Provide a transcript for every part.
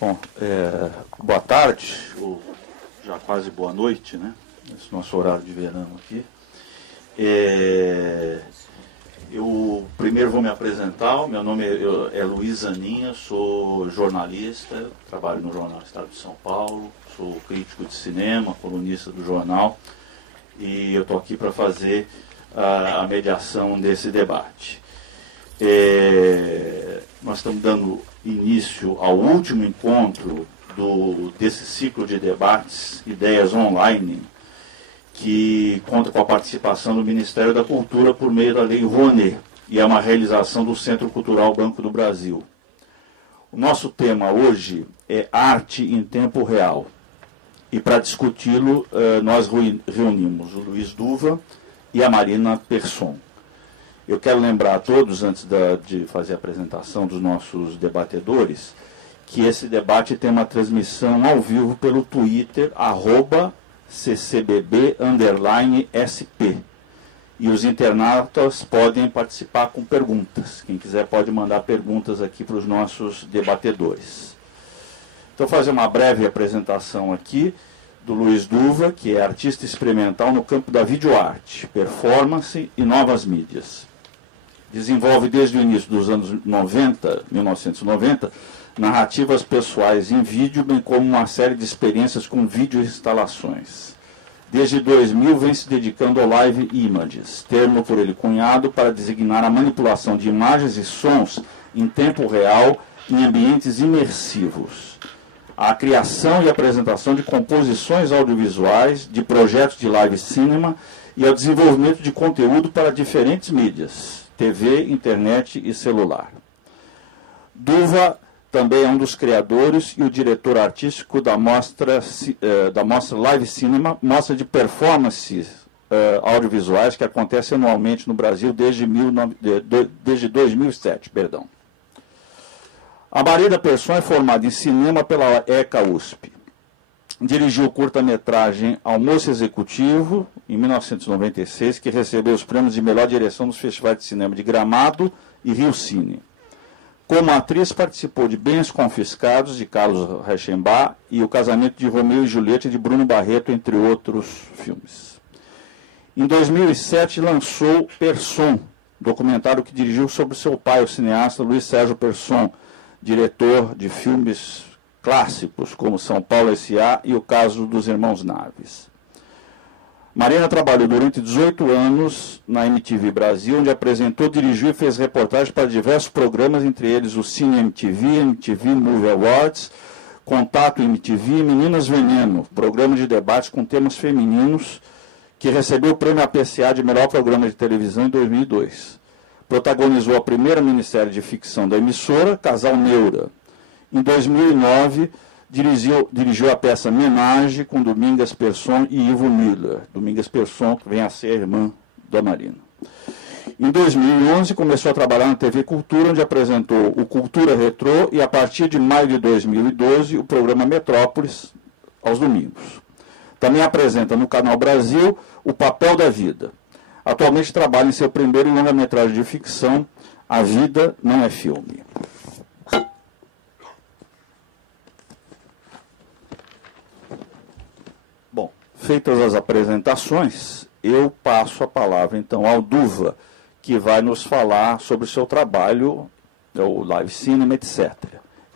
Bom, boa tarde, ou já quase boa noite, né? Esse nosso horário de verão aqui. Eu primeiro vou me apresentar, meu nome é Luiz Aninha, sou jornalista, trabalho no Jornal Estado de São Paulo, sou crítico de cinema, colunista do jornal, e eu estou aqui para fazer a mediação desse debate. Nós estamos dando início ao último encontro desse ciclo de debates, Ideias Online, que conta com a participação do Ministério da Cultura por meio da Lei Rouanet, e é uma realização do Centro Cultural Banco do Brasil. O nosso tema hoje é arte em tempo real. E para discuti-lo, nós reunimos o Luiz Duva e a Marina Persson. Eu quero lembrar a todos, antes de fazer a apresentação dos nossos debatedores, que esse debate tem uma transmissão ao vivo pelo Twitter, @ccbb_sp. E os internautas podem participar com perguntas. Quem quiser pode mandar perguntas aqui para os nossos debatedores. Então, vou fazer uma breve apresentação aqui do Luiz Duva, que é artista experimental no campo da videoarte, performance e novas mídias. Desenvolve desde o início dos anos 1990, narrativas pessoais em vídeo, bem como uma série de experiências com videoinstalações. Desde 2000 vem se dedicando ao live images, termo por ele cunhado para designar a manipulação de imagens e sons em tempo real em ambientes imersivos. A criação e apresentação de composições audiovisuais, de projetos de live cinema e ao desenvolvimento de conteúdo para diferentes mídias, TV, internet e celular. Duva também é um dos criadores e o diretor artístico da mostra Live Cinema, mostra de performances audiovisuais que acontece anualmente no Brasil desde 2007. A Marina Persson é formada em cinema pela ECA USP. Dirigiu o curta-metragem Almoço Executivo, em 1996, que recebeu os prêmios de melhor direção dos festivais de cinema de Gramado e Rio Cine. Como atriz, participou de Bens Confiscados, de Carlos Reichenbach, e O Casamento de Romeu e Julieta, de Bruno Barreto, entre outros filmes. Em 2007, lançou Persson, documentário que dirigiu sobre seu pai, o cineasta Luiz Sérgio Persson, diretor de filmes clássicos, como São Paulo S.A. e O Caso dos Irmãos Naves. Marina trabalhou durante 18 anos na MTV Brasil, onde apresentou, dirigiu e fez reportagens para diversos programas, entre eles o Cine MTV, MTV Movie Awards, Contato MTV e Meninas Veneno, programa de debates com temas femininos, que recebeu o prêmio APCA de melhor programa de televisão em 2002. Protagonizou a primeira minissérie de ficção da emissora, Casal Neura. Em 2009, dirigiu a peça Menage com Domingas Persson e Ivo Miller. Domingas Persson, que vem a ser a irmã da Marina. Em 2011, começou a trabalhar na TV Cultura, onde apresentou o Cultura Retrô e, a partir de maio de 2012, o programa Metrópolis, aos domingos. Também apresenta no Canal Brasil O Papel da Vida. Atualmente trabalha em seu primeiro longa-metragem de ficção, A Vida Não é Filme. Bom, feitas as apresentações, eu passo a palavra então ao Duva, que vai nos falar sobre o seu trabalho, o live cinema, etc.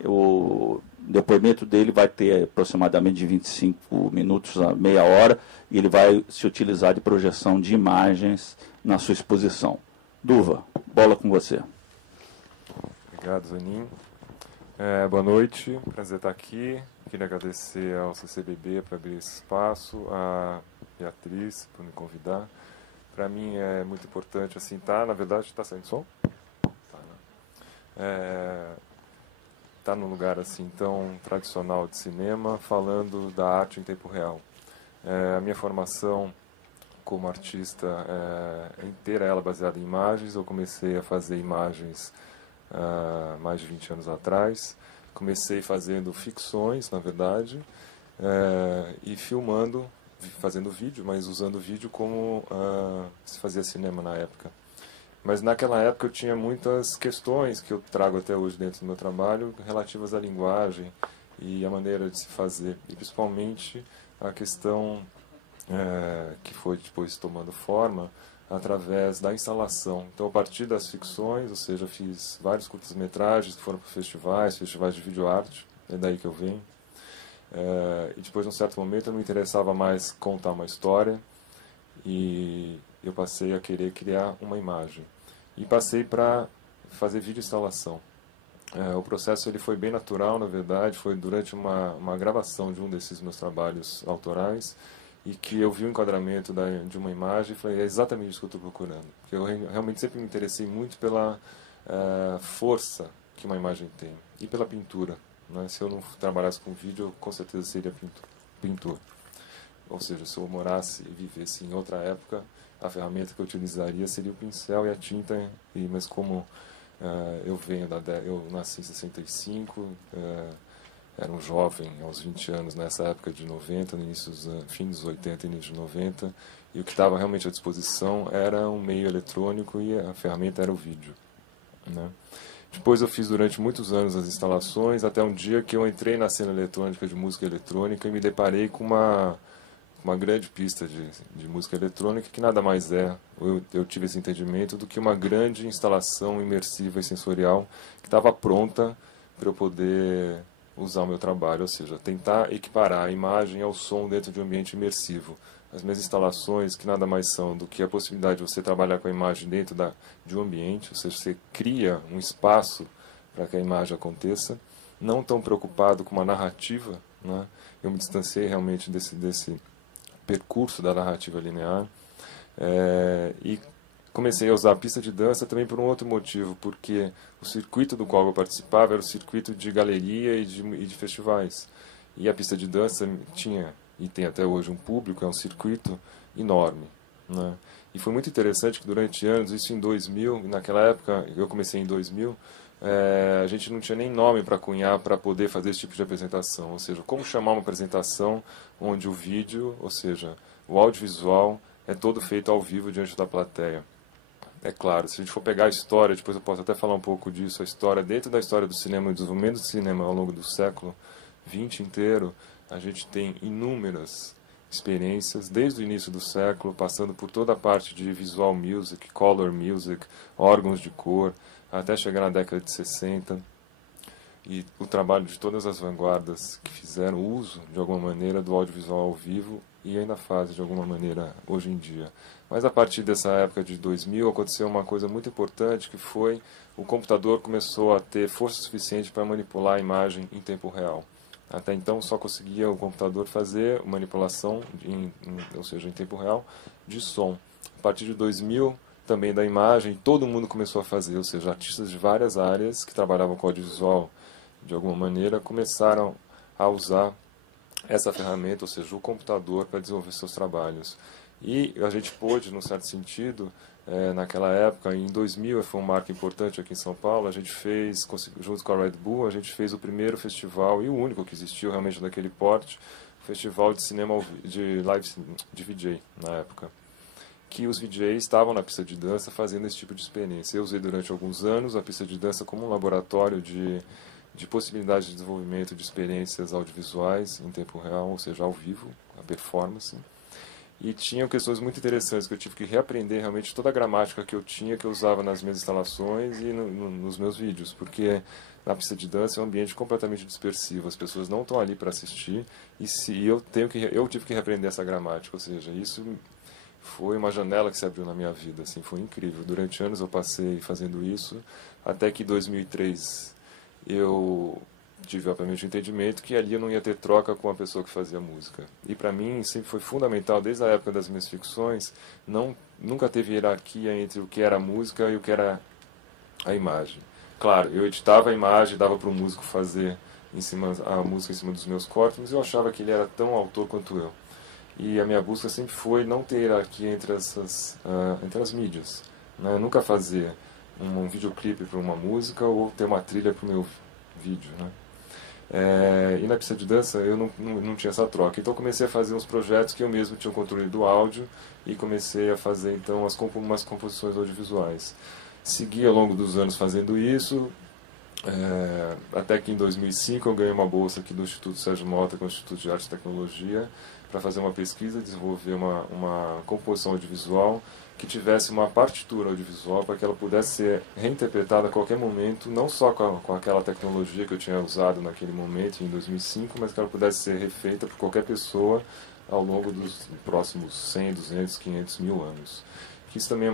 O depoimento dele vai ter aproximadamente de 25 minutos a meia hora, e ele vai se utilizar de projeção de imagens na sua exposição. Duva, bola com você. Obrigado, Zanin. Boa noite, prazer estar aqui. Queria agradecer ao CCBB por abrir esse espaço, a Beatriz por me convidar. Para mim é muito importante, assim, na verdade, está saindo som? Tá, né? Tá num lugar assim tão tradicional de cinema, falando da arte em tempo real. A minha formação como artista inteira ela baseada em imagens. Eu comecei a fazer imagens mais de 20 anos atrás. Comecei fazendo ficções, na verdade, e filmando, fazendo vídeo, mas usando vídeo como se fazia cinema na época. Mas naquela época eu tinha muitas questões que eu trago até hoje dentro do meu trabalho relativas à linguagem e a maneira de se fazer, e principalmente a questão que foi depois tomando forma através da instalação. Então, a partir das ficções, ou seja, fiz vários curtas-metragens que foram para festivais de videoarte, é daí que eu venho. E depois, num certo momento, eu não me interessava mais contar uma história e eu passei a querer criar uma imagem. E passei para fazer videoinstalação. O processo ele foi bem natural, na verdade, foi durante uma gravação de um desses meus trabalhos autorais, e que eu vi o enquadramento de uma imagem e falei, é exatamente isso que eu estou procurando. Porque eu realmente sempre me interessei muito pela força que uma imagem tem, e pela pintura. Né? Se eu não trabalhasse com vídeo, eu com certeza seria pintor. Ou seja, se eu morasse e vivesse em outra época, a ferramenta que eu utilizaria seria o pincel e a tinta, mas como eu nasci em 65, era um jovem aos 20 anos nessa época de 90, no início fim dos 80 e início de 90, e o que estava realmente à disposição era um meio eletrônico e a ferramenta era o vídeo. Né? Depois eu fiz durante muitos anos as instalações, até um dia que eu entrei na cena eletrônica de música eletrônica e me deparei com uma grande pista de música eletrônica, que nada mais eu tive esse entendimento, do que uma grande instalação imersiva e sensorial que estava pronta para eu poder usar o meu trabalho, ou seja, tentar equiparar a imagem ao som dentro de um ambiente imersivo. As minhas instalações, que nada mais são do que a possibilidade de você trabalhar com a imagem dentro de um ambiente, ou seja, você cria um espaço para que a imagem aconteça, não tão preocupado com uma narrativa, né? Eu me distanciei realmente desse percurso da narrativa linear, e comecei a usar a pista de dança também por um outro motivo, porque o circuito do qual eu participava era o circuito de galeria e de festivais. E a pista de dança tinha, e tem até hoje, um público, é um circuito enorme. Né? E foi muito interessante que durante anos, isso em 2000, e naquela época, eu comecei em 2000, a gente não tinha nem nome para cunhar para poder fazer esse tipo de apresentação. Ou seja, como chamar uma apresentação onde o vídeo, ou seja, o audiovisual, é todo feito ao vivo diante da plateia. É claro, se a gente for pegar a história, depois eu posso até falar um pouco disso, a história, dentro da história do cinema, o desenvolvimento do cinema ao longo do século XX inteiro, a gente tem inúmeras experiências, desde o início do século, passando por toda a parte de visual music, color music, órgãos de cor, até chegar na década de 60, e o trabalho de todas as vanguardas que fizeram uso, de alguma maneira, do audiovisual ao vivo, e ainda fazem de alguma maneira hoje em dia. Mas a partir dessa época de 2000 aconteceu uma coisa muito importante, que foi o computador começou a ter força suficiente para manipular a imagem em tempo real. Até então só conseguia o computador fazer manipulação, ou seja, em tempo real, de som. A partir de 2000, também da imagem, todo mundo começou a fazer, ou seja, artistas de várias áreas que trabalhavam com audiovisual de alguma maneira começaram a usar essa ferramenta, ou seja, o computador, para desenvolver seus trabalhos. E a gente pôde, num certo sentido, naquela época, em 2000, foi um marco importante aqui em São Paulo, a gente fez, junto com a Red Bull, a gente fez o primeiro festival, e o único que existiu realmente daquele porte, festival de cinema de live de VJ, na época. Que os VJs estavam na pista de dança fazendo esse tipo de experiência. Eu usei durante alguns anos a pista de dança como um laboratório de possibilidades de desenvolvimento de experiências audiovisuais em tempo real, ou seja, ao vivo, a performance. E tinham questões muito interessantes que eu tive que reaprender realmente toda a gramática que eu tinha, que eu usava nas minhas instalações e nos meus vídeos, porque na pista de dança é um ambiente completamente dispersivo, as pessoas não estão ali para assistir, e eu tive que reaprender essa gramática, ou seja, isso foi uma janela que se abriu na minha vida, assim, foi incrível. Durante anos eu passei fazendo isso, até que em 2003 eu tive obviamente o entendimento que ali eu não ia ter troca com a pessoa que fazia música. E para mim sempre foi fundamental, desde a época das minhas ficções, nunca teve hierarquia entre o que era a música e o que era a imagem. Claro, eu editava a imagem, dava para o músico fazer a música em cima dos meus cortes, mas eu achava que ele era tão autor quanto eu. E a minha busca sempre foi não ter hierarquia entre as mídias. Né? Nunca fazer um videoclipe para uma música ou ter uma trilha para o meu vídeo. Né? E na pista de dança eu não tinha essa troca. Então comecei a fazer uns projetos que eu mesmo tinha o controle do áudio e comecei a fazer então umas composições audiovisuais. Segui ao longo dos anos fazendo isso, Até que em 2005 eu ganhei uma bolsa aqui do Instituto Sérgio Mota, com o Instituto de Arte e Tecnologia, para fazer uma pesquisa e desenvolver uma composição audiovisual que tivesse uma partitura audiovisual para que ela pudesse ser reinterpretada a qualquer momento, não só com aquela tecnologia que eu tinha usado naquele momento, em 2005, mas que ela pudesse ser refeita por qualquer pessoa ao longo dos próximos 100, 200, 500 mil anos. Que isso também é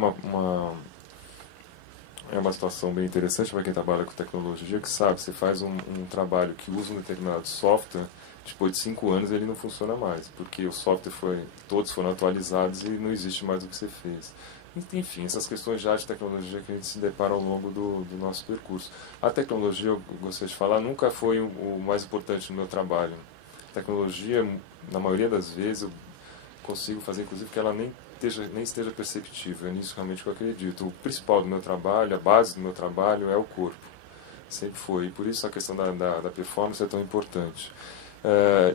uma situação bem interessante para quem trabalha com tecnologia, que sabe, você faz um trabalho que usa um determinado software, depois de 5 anos ele não funciona mais, porque o software todos foram atualizados e não existe mais o que você fez. Enfim, essas questões já de tecnologia que a gente se depara ao longo do nosso percurso. A tecnologia, eu gostaria de falar, nunca foi o mais importante no meu trabalho. A tecnologia, na maioria das vezes, eu consigo fazer, inclusive, que ela nem esteja perceptível. É nisso realmente que eu acredito. O principal do meu trabalho, a base do meu trabalho é o corpo. Sempre foi. E por isso a questão da performance é tão importante.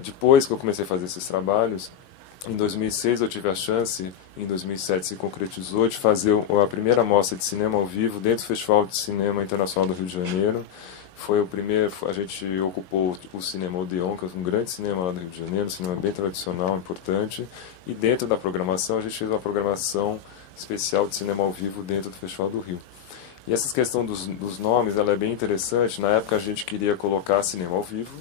Depois que eu comecei a fazer esses trabalhos, em 2006 eu tive a chance, em 2007 se concretizou, de fazer a primeira mostra de cinema ao vivo dentro do Festival de Cinema Internacional do Rio de Janeiro. Foi o primeiro, a gente ocupou o Cinema Odeon, que é um grande cinema lá do Rio de Janeiro, um cinema bem tradicional, importante, e dentro da programação a gente fez uma programação especial de cinema ao vivo dentro do Festival do Rio. E essa questão dos nomes, ela é bem interessante. Na época a gente queria colocar cinema ao vivo,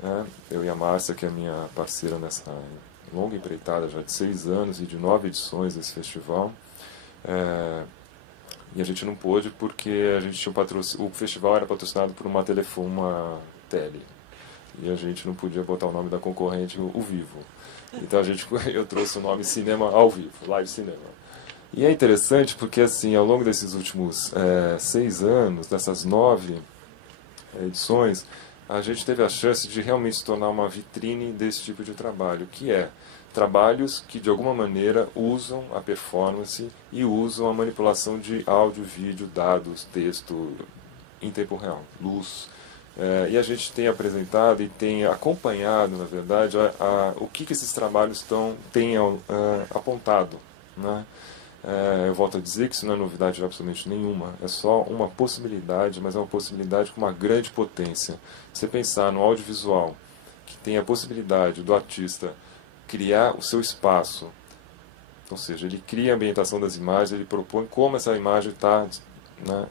né? Eu e a Márcia, que é minha parceira nessa longa empreitada já de 6 anos e de 9 edições desse festival. E a gente não pôde porque a gente tinha o festival era patrocinado por uma tele. E a gente não podia botar o nome da concorrente, o Vivo. Então eu trouxe o nome Cinema ao Vivo, Live Cinema. E é interessante porque assim, ao longo desses últimos 6 anos, dessas 9 edições, a gente teve a chance de realmente se tornar uma vitrine desse tipo de trabalho, que é trabalhos que de alguma maneira usam a performance e usam a manipulação de áudio, vídeo, dados, texto em tempo real, luz. E a gente tem apresentado e tem acompanhado, na verdade, o que esses trabalhos têm apontado, né? Eu volto a dizer que isso não é novidade absolutamente nenhuma, é só uma possibilidade, mas é uma possibilidade com uma grande potência. Você pensar no audiovisual, que tem a possibilidade do artista criar o seu espaço, ou seja, ele cria a ambientação das imagens, ele propõe como essa imagem está, né,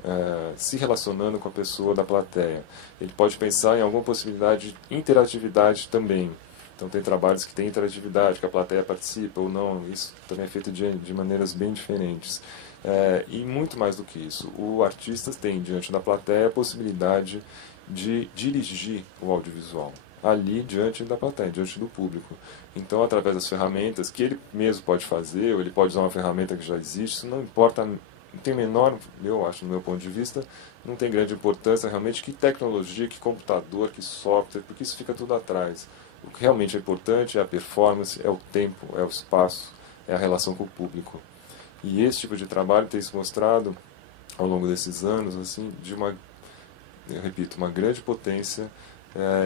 se relacionando com a pessoa da plateia. Ele pode pensar em alguma possibilidade de interatividade também. Então tem trabalhos que têm interatividade, que a plateia participa ou não, isso também é feito de maneiras bem diferentes. E muito mais do que isso, o artista tem diante da plateia a possibilidade de dirigir o audiovisual ali diante da plateia, diante do público. Então, através das ferramentas que ele mesmo pode fazer, ou ele pode usar uma ferramenta que já existe, isso não importa, não tem menor, eu acho, no meu ponto de vista, não tem grande importância realmente que tecnologia, que computador, que software, porque isso fica tudo atrás. O que realmente é importante é a performance, é o tempo, é o espaço, é a relação com o público. E esse tipo de trabalho tem se mostrado, ao longo desses anos, assim, eu repito, uma grande potência.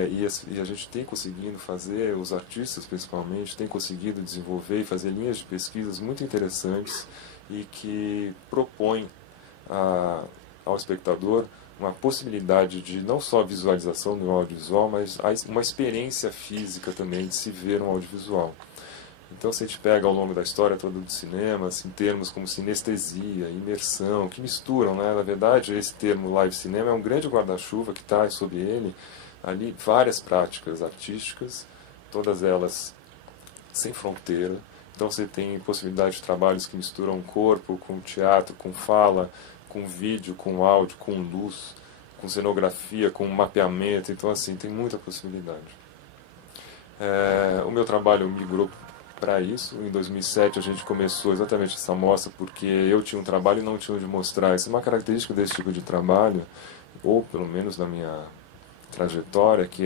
E a gente tem conseguido fazer, os artistas principalmente, têm conseguido desenvolver e fazer linhas de pesquisas muito interessantes e que propõem ao espectador uma possibilidade de não só a visualização do audiovisual, mas uma experiência física também de se ver um audiovisual. Então, se a gente pega ao longo da história toda do cinema, assim, termos como sinestesia, imersão, que misturam, né? Na verdade, esse termo live cinema é um grande guarda-chuva que traz sobre ele ali várias práticas artísticas, todas elas sem fronteira. Então você tem possibilidade de trabalhos que misturam corpo com teatro, com fala, com vídeo, com áudio, com luz, com cenografia, com mapeamento. Então assim, tem muita possibilidade. O meu trabalho migrou para isso. Em 2007 a gente começou exatamente essa mostra porque eu tinha um trabalho e não tinha onde mostrar. Isso é uma característica desse tipo de trabalho, ou pelo menos da minha trajetória, que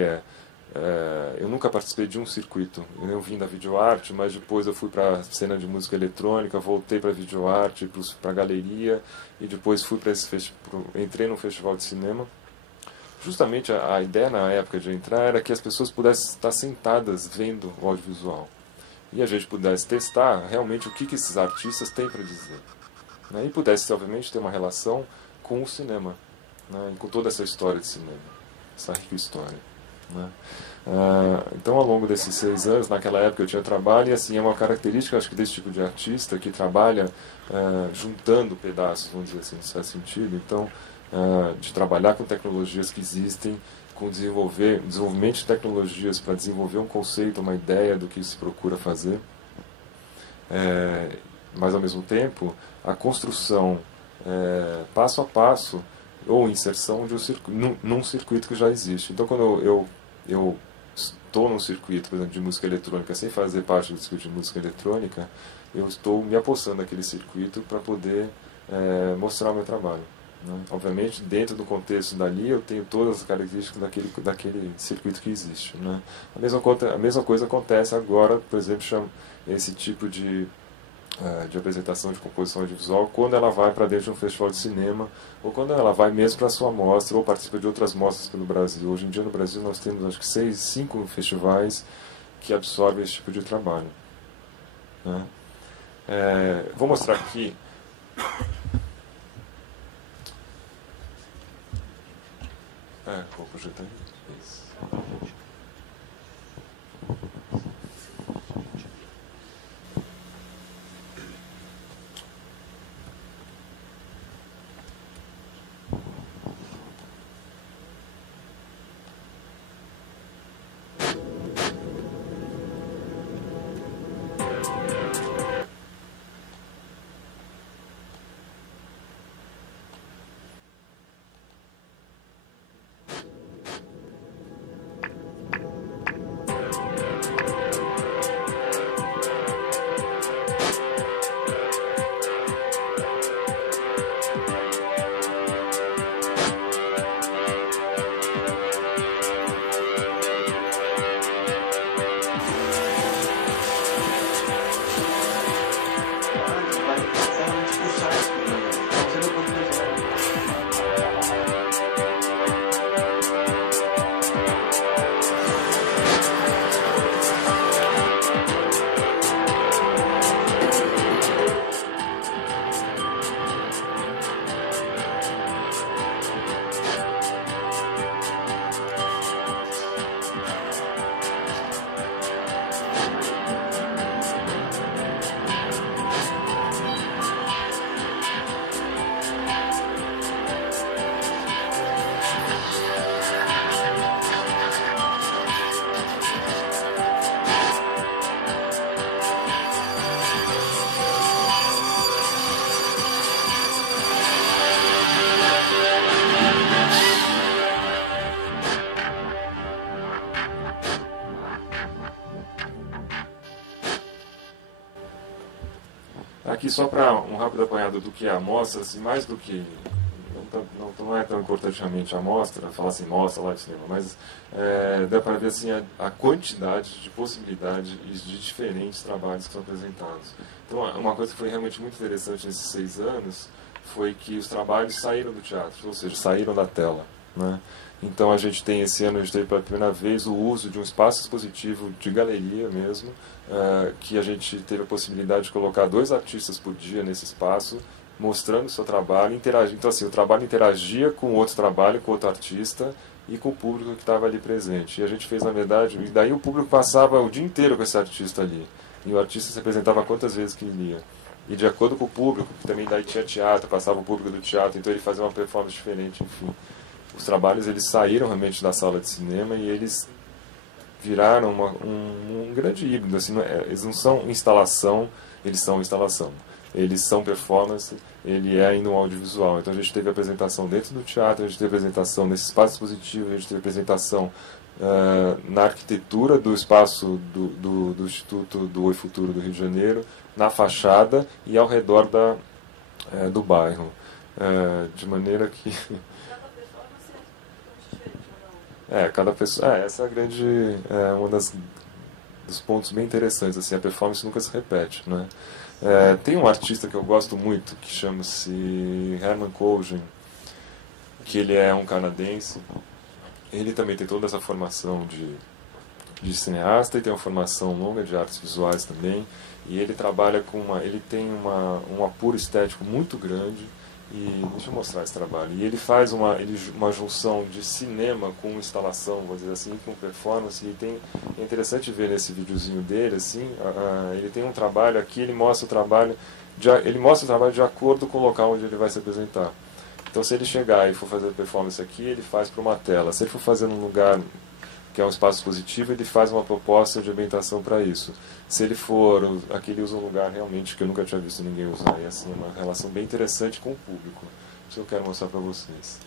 eu nunca participei de um circuito. Eu vim da videoarte, mas depois eu fui para a cena de música eletrônica, voltei para a videoarte, para a galeria, e depois fui para entrei num festival de cinema. Justamente a ideia na época de entrar era que as pessoas pudessem estar sentadas vendo o audiovisual e a gente pudesse testar realmente o que esses artistas têm para dizer, né? E pudesse, obviamente, ter uma relação com o cinema. né, e com toda essa história de cinema, essa rica história, né. Então, ao longo desses 6 anos, naquela época eu tinha trabalho, e assim, é uma característica, acho que, desse tipo de artista, que trabalha juntando pedaços, vamos dizer assim, nesse sentido. Então, de trabalhar com tecnologias que existem, com desenvolvimento de tecnologias para desenvolver um conceito, uma ideia do que se procura fazer, mas, ao mesmo tempo, a construção passo a passo, ou inserção de num circuito que já existe. Então, quando eu estou num circuito, por exemplo, de música eletrônica, sem fazer parte do circuito de música eletrônica, eu estou me apossando daquele circuito para poder mostrar o meu trabalho, né? Obviamente, dentro do contexto dali, eu tenho todas as características daquele circuito que existe, né? A mesma coisa acontece agora, por exemplo, esse tipo de apresentação de composição audiovisual, quando ela vai para dentro de um festival de cinema, ou quando ela vai mesmo para a sua mostra, ou participa de outras mostras pelo Brasil. Hoje em dia, no Brasil, nós temos, acho que 5 festivais que absorvem esse tipo de trabalho, né? Vou mostrar aqui vou projetar isso. Aqui só para um rápido apanhado do que é a mostra, assim, mais do que... Não é tão importantemente a mostra, falar assim, mostra lá de cinema, mas dá para ver assim, a quantidade de possibilidades de diferentes trabalhos que são apresentados. Então, uma coisa que foi realmente muito interessante nesses 6 anos foi que os trabalhos saíram do teatro, ou seja, saíram da tela, né? Então, esse ano a gente teve pela primeira vez o uso de um espaço expositivo de galeria mesmo, que a gente teve a possibilidade de colocar 2 artistas por dia nesse espaço, mostrando o seu trabalho, interagindo. Então, assim, o trabalho interagia com outro trabalho, com outro artista e com o público que estava ali presente. E a gente fez, na verdade, e daí o público passava o dia inteiro com esse artista ali. E o artista se apresentava quantas vezes que ele ia. E de acordo com o público, que também daí tinha teatro, passava o público do teatro, então ele fazia uma performance diferente, enfim. Os trabalhos, eles saíram realmente da sala de cinema e eles viraram um grande híbrido. Assim, eles não são instalação, eles são instalação. Eles são performance, ele é ainda um audiovisual. Então a gente teve apresentação dentro do teatro, a gente teve apresentação nesse espaço expositivo, a gente teve apresentação na arquitetura do espaço do Instituto do Oi Futuro do Rio de Janeiro, na fachada e ao redor do bairro. De maneira que... cada pessoa... essa é a grande... uma dos pontos bem interessantes. Assim, a performance nunca se repete, né? Tem um artista que eu gosto muito, que chama-se Herman Kogen, que ele é um canadense. Ele também tem toda essa formação de cineasta e tem uma formação longa de artes visuais também. E ele trabalha ele tem um apuro estético muito grande E deixa eu mostrar esse trabalho. E ele faz uma junção de cinema com instalação, vou dizer assim, com performance. E é interessante ver nesse videozinho dele, assim, ele tem um trabalho aqui, ele mostra o trabalho de acordo com o local onde ele vai se apresentar. Então, se ele chegar e for fazer a performance aqui, ele faz para uma tela. Se ele for fazer num lugar que é um espaço positivo, ele faz uma proposta de ambientação para isso. Se ele for, aqui ele usa um lugar realmente que eu nunca tinha visto ninguém usar. E assim, é uma relação bem interessante com o público. Isso eu quero mostrar para vocês.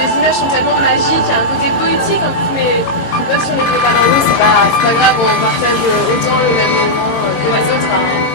Les images sont tellement magiques, il y a un côté poétique un peu, mais si on ne peut pas dans l'eau, c'est pas grave, on partage autant le même moment que les autres. Hein.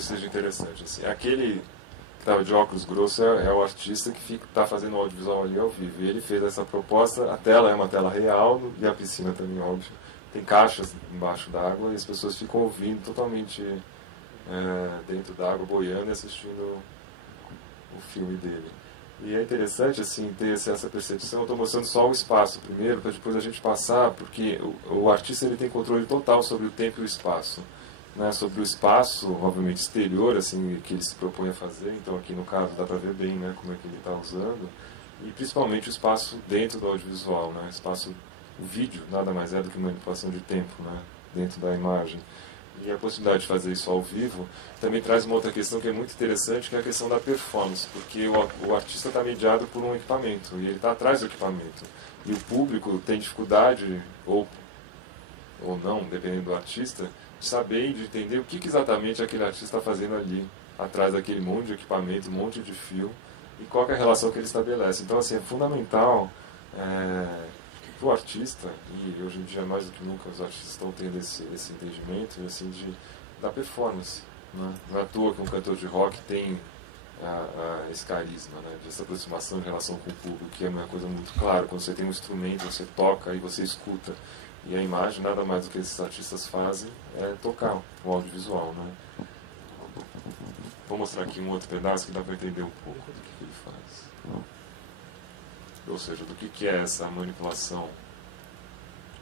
Seja interessante. Assim, aquele que estava de óculos grossos é o artista que está fazendo o audiovisual ali ao vivo. E ele fez essa proposta, a tela é uma tela real e a piscina também, óbvio. Tem caixas embaixo d'água e as pessoas ficam ouvindo totalmente dentro d'água, boiando e assistindo o filme dele. E é interessante assim, ter essa percepção. Eu estou mostrando só o espaço primeiro, para depois a gente passar, porque o artista ele tem controle total sobre o tempo e o espaço. Né, sobre o espaço, obviamente, exterior, assim, que ele se propõe a fazer. Então, aqui no caso, dá para ver bem, né, como é que ele está usando. E, principalmente, o espaço dentro do audiovisual. Né, o vídeo nada mais é do que manipulação de tempo, né, dentro da imagem. E a possibilidade de fazer isso ao vivo também traz uma outra questão que é muito interessante, que é a questão da performance. Porque o artista está mediado por um equipamento, e ele está atrás do equipamento. E o público tem dificuldade, ou não, dependendo do artista, de saber e de entender o que exatamente aquele artista está fazendo ali, atrás daquele monte de equipamento, um monte de fio, e qual é a relação que ele estabelece. Então, assim, é fundamental que o artista, e hoje em dia mais do que nunca os artistas estão tendo esse entendimento assim, da performance. Né? Não é à toa que um cantor de rock tem esse carisma, né? Essa aproximação em relação com o público, que é uma coisa muito clara. Quando você tem um instrumento, você toca e você escuta. E a imagem, nada mais do que esses artistas fazem, é tocar o audiovisual, né? Vou mostrar aqui um outro pedaço que dá para entender um pouco do que ele faz. Ou seja, do que é essa manipulação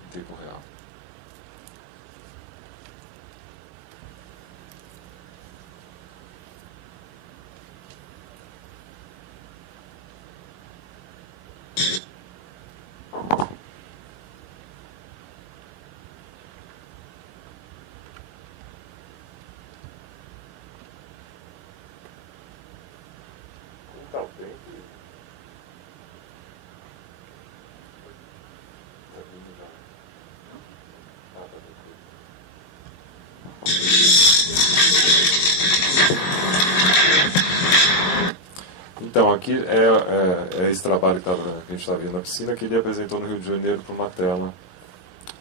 em tempo real. Então, aqui é esse trabalho que a gente está vendo na piscina, que ele apresentou no Rio de Janeiro para uma tela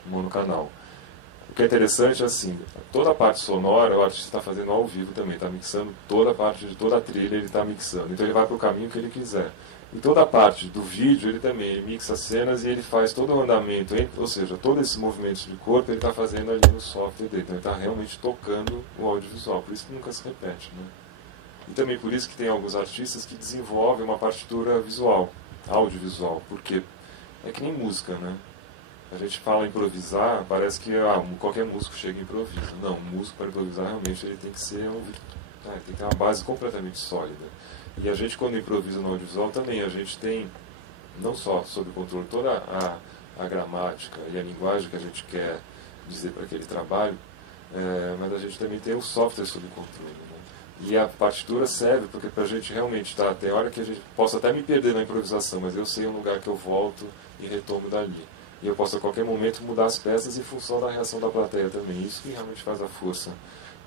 monocanal. O que é interessante é assim, toda a parte sonora o artista está fazendo ao vivo também, está mixando toda a parte de toda a trilha, ele está mixando. Então ele vai para o caminho que ele quiser. E toda a parte do vídeo, ele mixa cenas e ele faz todo o andamento, ou seja, todos esses movimentos de corpo ele está fazendo ali no software dele. Então ele está realmente tocando o audiovisual, por isso que nunca se repete, né? E também por isso que tem alguns artistas que desenvolvem uma partitura visual, audiovisual, porque é que nem música, né? A gente fala improvisar, parece que qualquer músico chega e improvisa. Não, um músico para improvisar realmente ele tem que ser tem que ter uma base completamente sólida. E a gente quando improvisa no audiovisual também, a gente tem não só sob controle toda a gramática e a linguagem que a gente quer dizer para aquele trabalho, mas a gente também tem o software sob controle, né? E a partitura serve porque para a gente realmente tem hora que a gente possa até me perder na improvisação, mas eu sei um lugar que eu volto e retomo dali. E eu posso a qualquer momento mudar as peças em função da reação da plateia também. Isso que realmente faz a força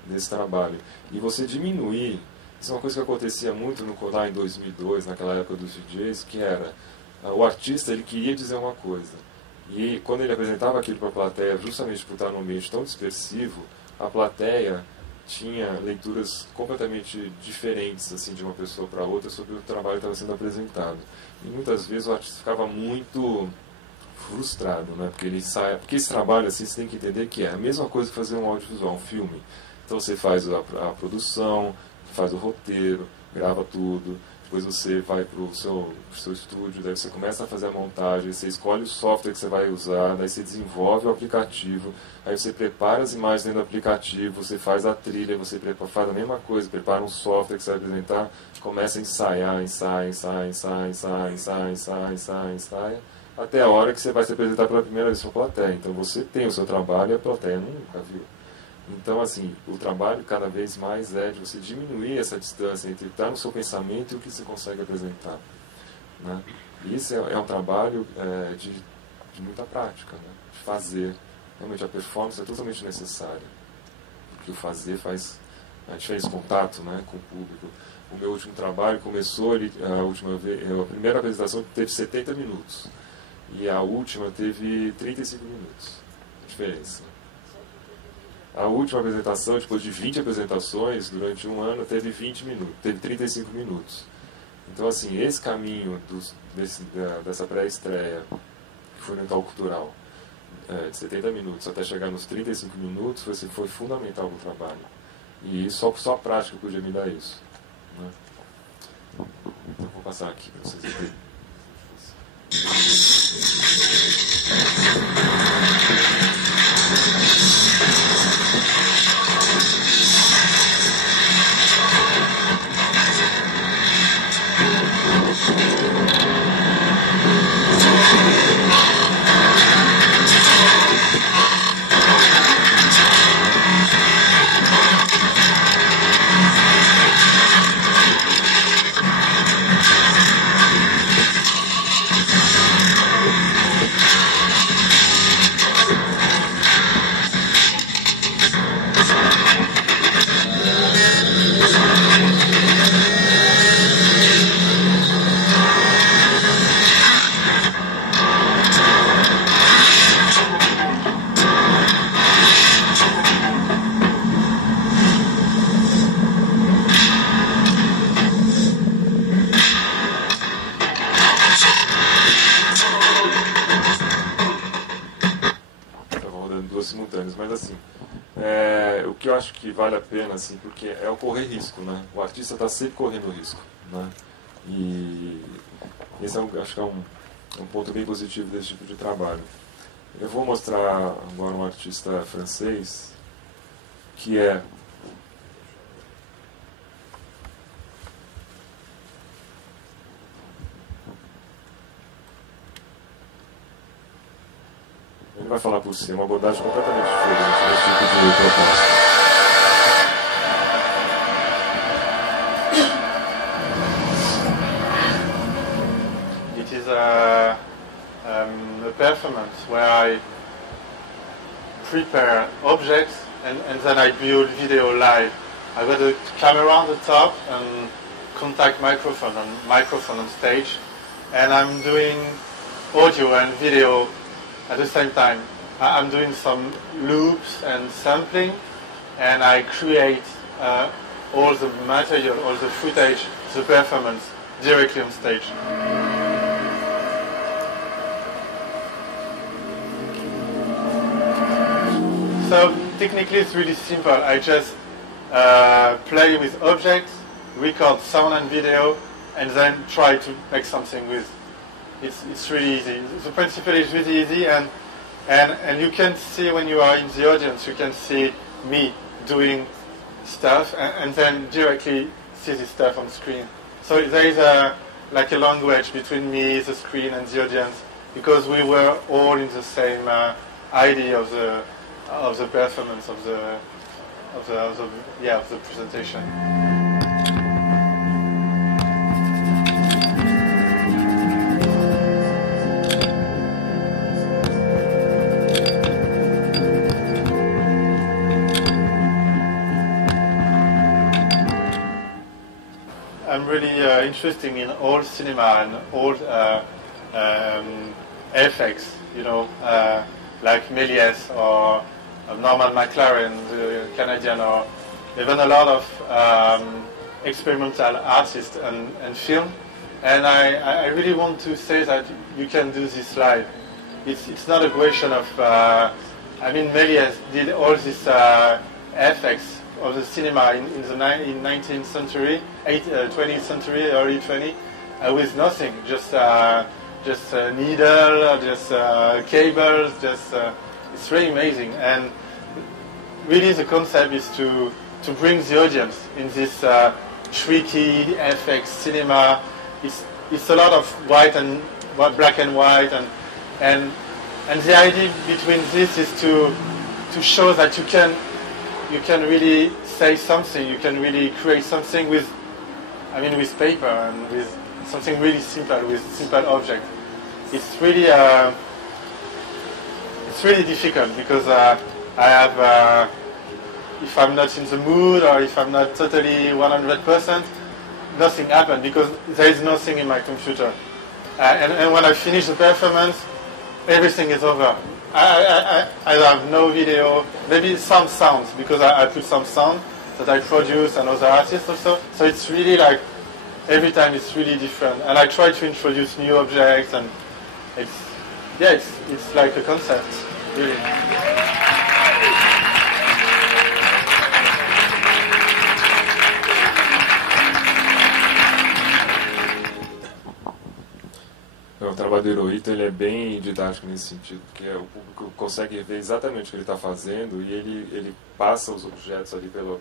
desse trabalho. E você diminuir, isso é uma coisa que acontecia muito lá em 2002, naquela época dos DJs, que era o artista ele queria dizer uma coisa. E quando ele apresentava aquilo para a plateia, justamente por estar num ambiente tão dispersivo, a plateia tinha leituras completamente diferentes assim de uma pessoa para outra sobre o trabalho que estava sendo apresentado. E muitas vezes o artista ficava muito frustrado, né? Porque esse trabalho assim, você tem que entender que é a mesma coisa que fazer um audiovisual, um filme. Então você faz a produção, faz o roteiro, grava tudo, depois você vai para o seu estúdio, daí você começa a fazer a montagem, você escolhe o software que você vai usar, daí você desenvolve o aplicativo, aí você prepara as imagens dentro do aplicativo, você faz a trilha, você faz a mesma coisa, prepara um software que você vai apresentar, começa a ensaiar, ensaia, até a hora que você vai se apresentar pela primeira vez para a plateia. Então você tem o seu trabalho e a plateia nunca viu. Então, assim, o trabalho cada vez mais é de você diminuir essa distância entre estar no seu pensamento e o que você consegue apresentar, né? E isso é um trabalho de muita prática, né? De fazer. Realmente a performance é totalmente necessária. Porque o fazer faz a gente fez contato, né, com o público. O meu último trabalho começou, a primeira apresentação teve 70 minutos. E a última teve 35 minutos. A diferença. A última apresentação, depois de 20 apresentações, durante um ano, teve 20 minutos, teve 35 minutos. Então, assim, esse caminho dessa pré-estreia, que foi no Itaú Cultural, de 70 minutos até chegar nos 35 minutos, foi fundamental para o trabalho. E só a prática podia me dar isso, né? Então, vou passar aqui para vocês verem. acho que vale a pena, assim, porque é o correr risco, né? O artista está sempre correndo risco, né? E esse acho que é um ponto bem positivo desse tipo de trabalho. Eu vou mostrar agora um artista francês que é ele vai falar por si, uma abordagem completamente diferente desse tipo de proposta. It is a performance where I prepare objects and then I build video live. I got a camera on the top and contact microphone on stage, and I'm doing audio and video at the same time. I'm doing some loops and sampling, and I create all the material, all the footage, the performance directly on stage. So technically it's really simple. I just play with objects, record sound and video, and then try to make something with. It's really easy. The principle is really easy, and you can see when you are in the audience, you can see me doing stuff, and then directly see the stuff on screen. So there is like a language between me, the screen, and the audience, because we were all in the same idea of the performance of the presentation. I'm really interested in old cinema and old effects, you know, like Méliès or Norman McLaren, the Canadian, or even a lot of experimental artists and film. And I really want to say that you can do this live. It's not a question of, I mean, Méliès did all these effects of the cinema in 19th century, 20th century, early 20, with nothing, just a needle, just cables, it's really amazing. And really the concept is to bring the audience in this tricky FX cinema. It's a lot of white and black and white, and the idea between this is to show that you can really say something, you can really create something with paper and with something really simple, with simple objects. It's really difficult because I have, if I'm not in the mood or if I'm not totally 100%, nothing happens because there is nothing in my computer. And when I finish the performance, everything is over. I have no video, maybe some sounds, because I put some sound that I produce and other artists also. So it's really like, every time it's really different. And I try to introduce new objects, and it's like a concept, really. O trabalho do Hirohito, ele é bem didático nesse sentido, porque o público consegue ver exatamente o que ele está fazendo e ele passa os objetos ali pela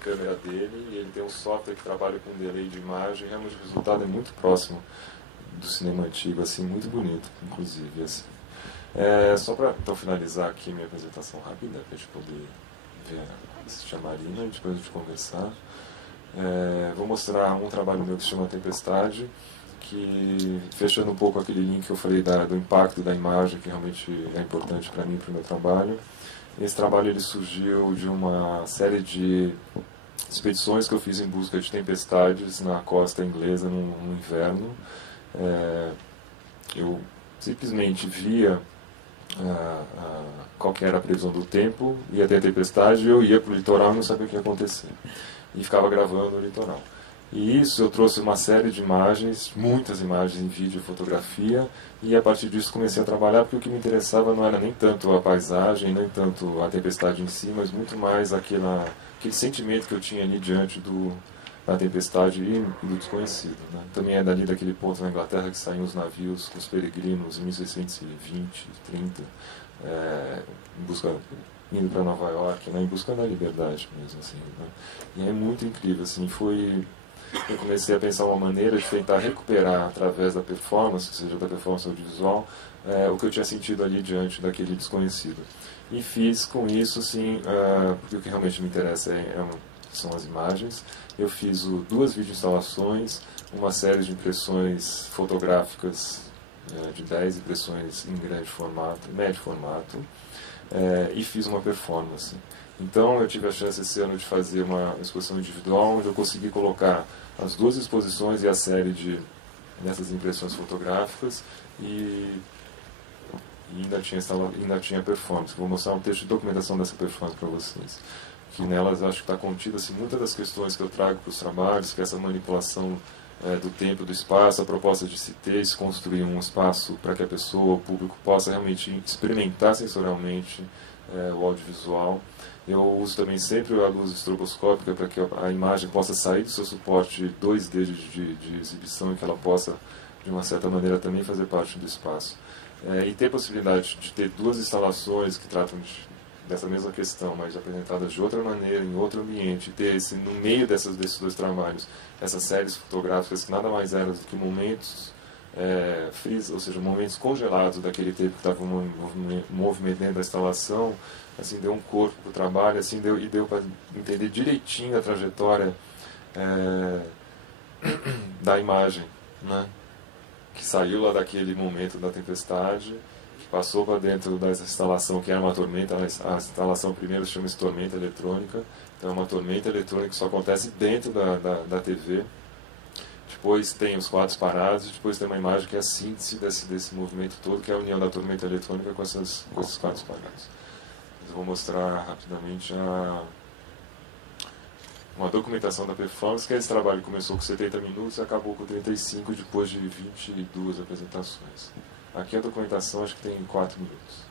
câmera dele, e ele tem um software que trabalha com delay de imagem, e realmente o resultado é muito próximo do cinema antigo, assim, muito bonito, inclusive. Assim. Só para então, finalizar aqui minha apresentação rápida, para a gente poder ver esse chamarina e depois a gente conversar. Vou mostrar um trabalho meu que se chama Tempestade, que, fechando um pouco aquele link que eu falei do impacto da imagem, que realmente é importante para mim e para o meu trabalho. Esse trabalho ele surgiu de uma série de expedições que eu fiz em busca de tempestades na costa inglesa no inverno. Eu simplesmente via qual que era a previsão do tempo, ia ter a tempestade, eu ia para o litoral e não sabia o que ia acontecer. E ficava gravando o litoral. E isso eu trouxe uma série de imagens, muitas imagens em vídeo e fotografia, e a partir disso comecei a trabalhar, porque o que me interessava não era nem tanto a paisagem, nem tanto a tempestade em si, mas muito mais aquele sentimento que eu tinha ali diante da tempestade e do desconhecido. Né? Também é dali daquele ponto na Inglaterra que saíam os navios, os peregrinos, em 1620, 30, indo para Nova York, né? Em busca da liberdade mesmo. Assim, né? E é muito incrível, assim, eu comecei a pensar uma maneira de tentar recuperar através da performance, ou seja, da performance audiovisual, o que eu tinha sentido ali diante daquele desconhecido. E fiz com isso, assim, porque o que realmente me interessa são as imagens. Eu fiz 2 videoinstalações, uma série de impressões fotográficas de 10 impressões em grande formato, médio formato, e fiz uma performance. Então eu tive a chance esse ano de fazer uma exposição individual, onde eu consegui colocar as 2 exposições e a série dessas impressões fotográficas, e ainda tinha performance. Vou mostrar um texto de documentação dessa performance para vocês, que nelas acho que está contida assim, muitas das questões que eu trago para os trabalhos, que é essa manipulação do tempo, do espaço, a proposta de se construir um espaço para que a pessoa, o público, possa realmente experimentar sensorialmente o audiovisual. Eu uso também sempre a luz estroboscópica para que a imagem possa sair do seu suporte 2D de exibição e que ela possa, de uma certa maneira, também fazer parte do espaço. E ter a possibilidade de ter 2 instalações que tratam dessa mesma questão, mas apresentadas de outra maneira, em outro ambiente, ter no meio desses 2 trabalhos, essas séries fotográficas que nada mais eram do que momentos frios, ou seja, momentos congelados daquele tempo que estava em movimento dentro da instalação, assim, deu um corpo para o trabalho, assim, deu para entender direitinho a trajetória da imagem, né? Que saiu lá daquele momento da tempestade, que passou para dentro dessa instalação que era uma tormenta. A instalação primeiro chama-se tormenta eletrônica, então é uma tormenta eletrônica que só acontece dentro da TV. Depois tem os quadros parados, e depois tem uma imagem que é a síntese desse movimento todo, que é a união da tormenta eletrônica com esses quadros parados. Eu vou mostrar rapidamente uma documentação da performance, que esse trabalho começou com 70 minutos e acabou com 35 depois de 22 apresentações. Aqui a documentação acho que tem 4 minutos.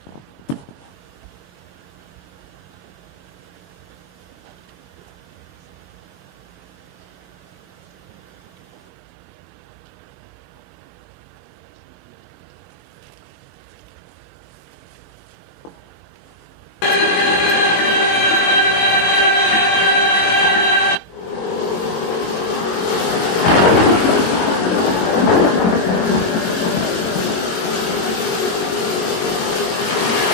Thank you. 「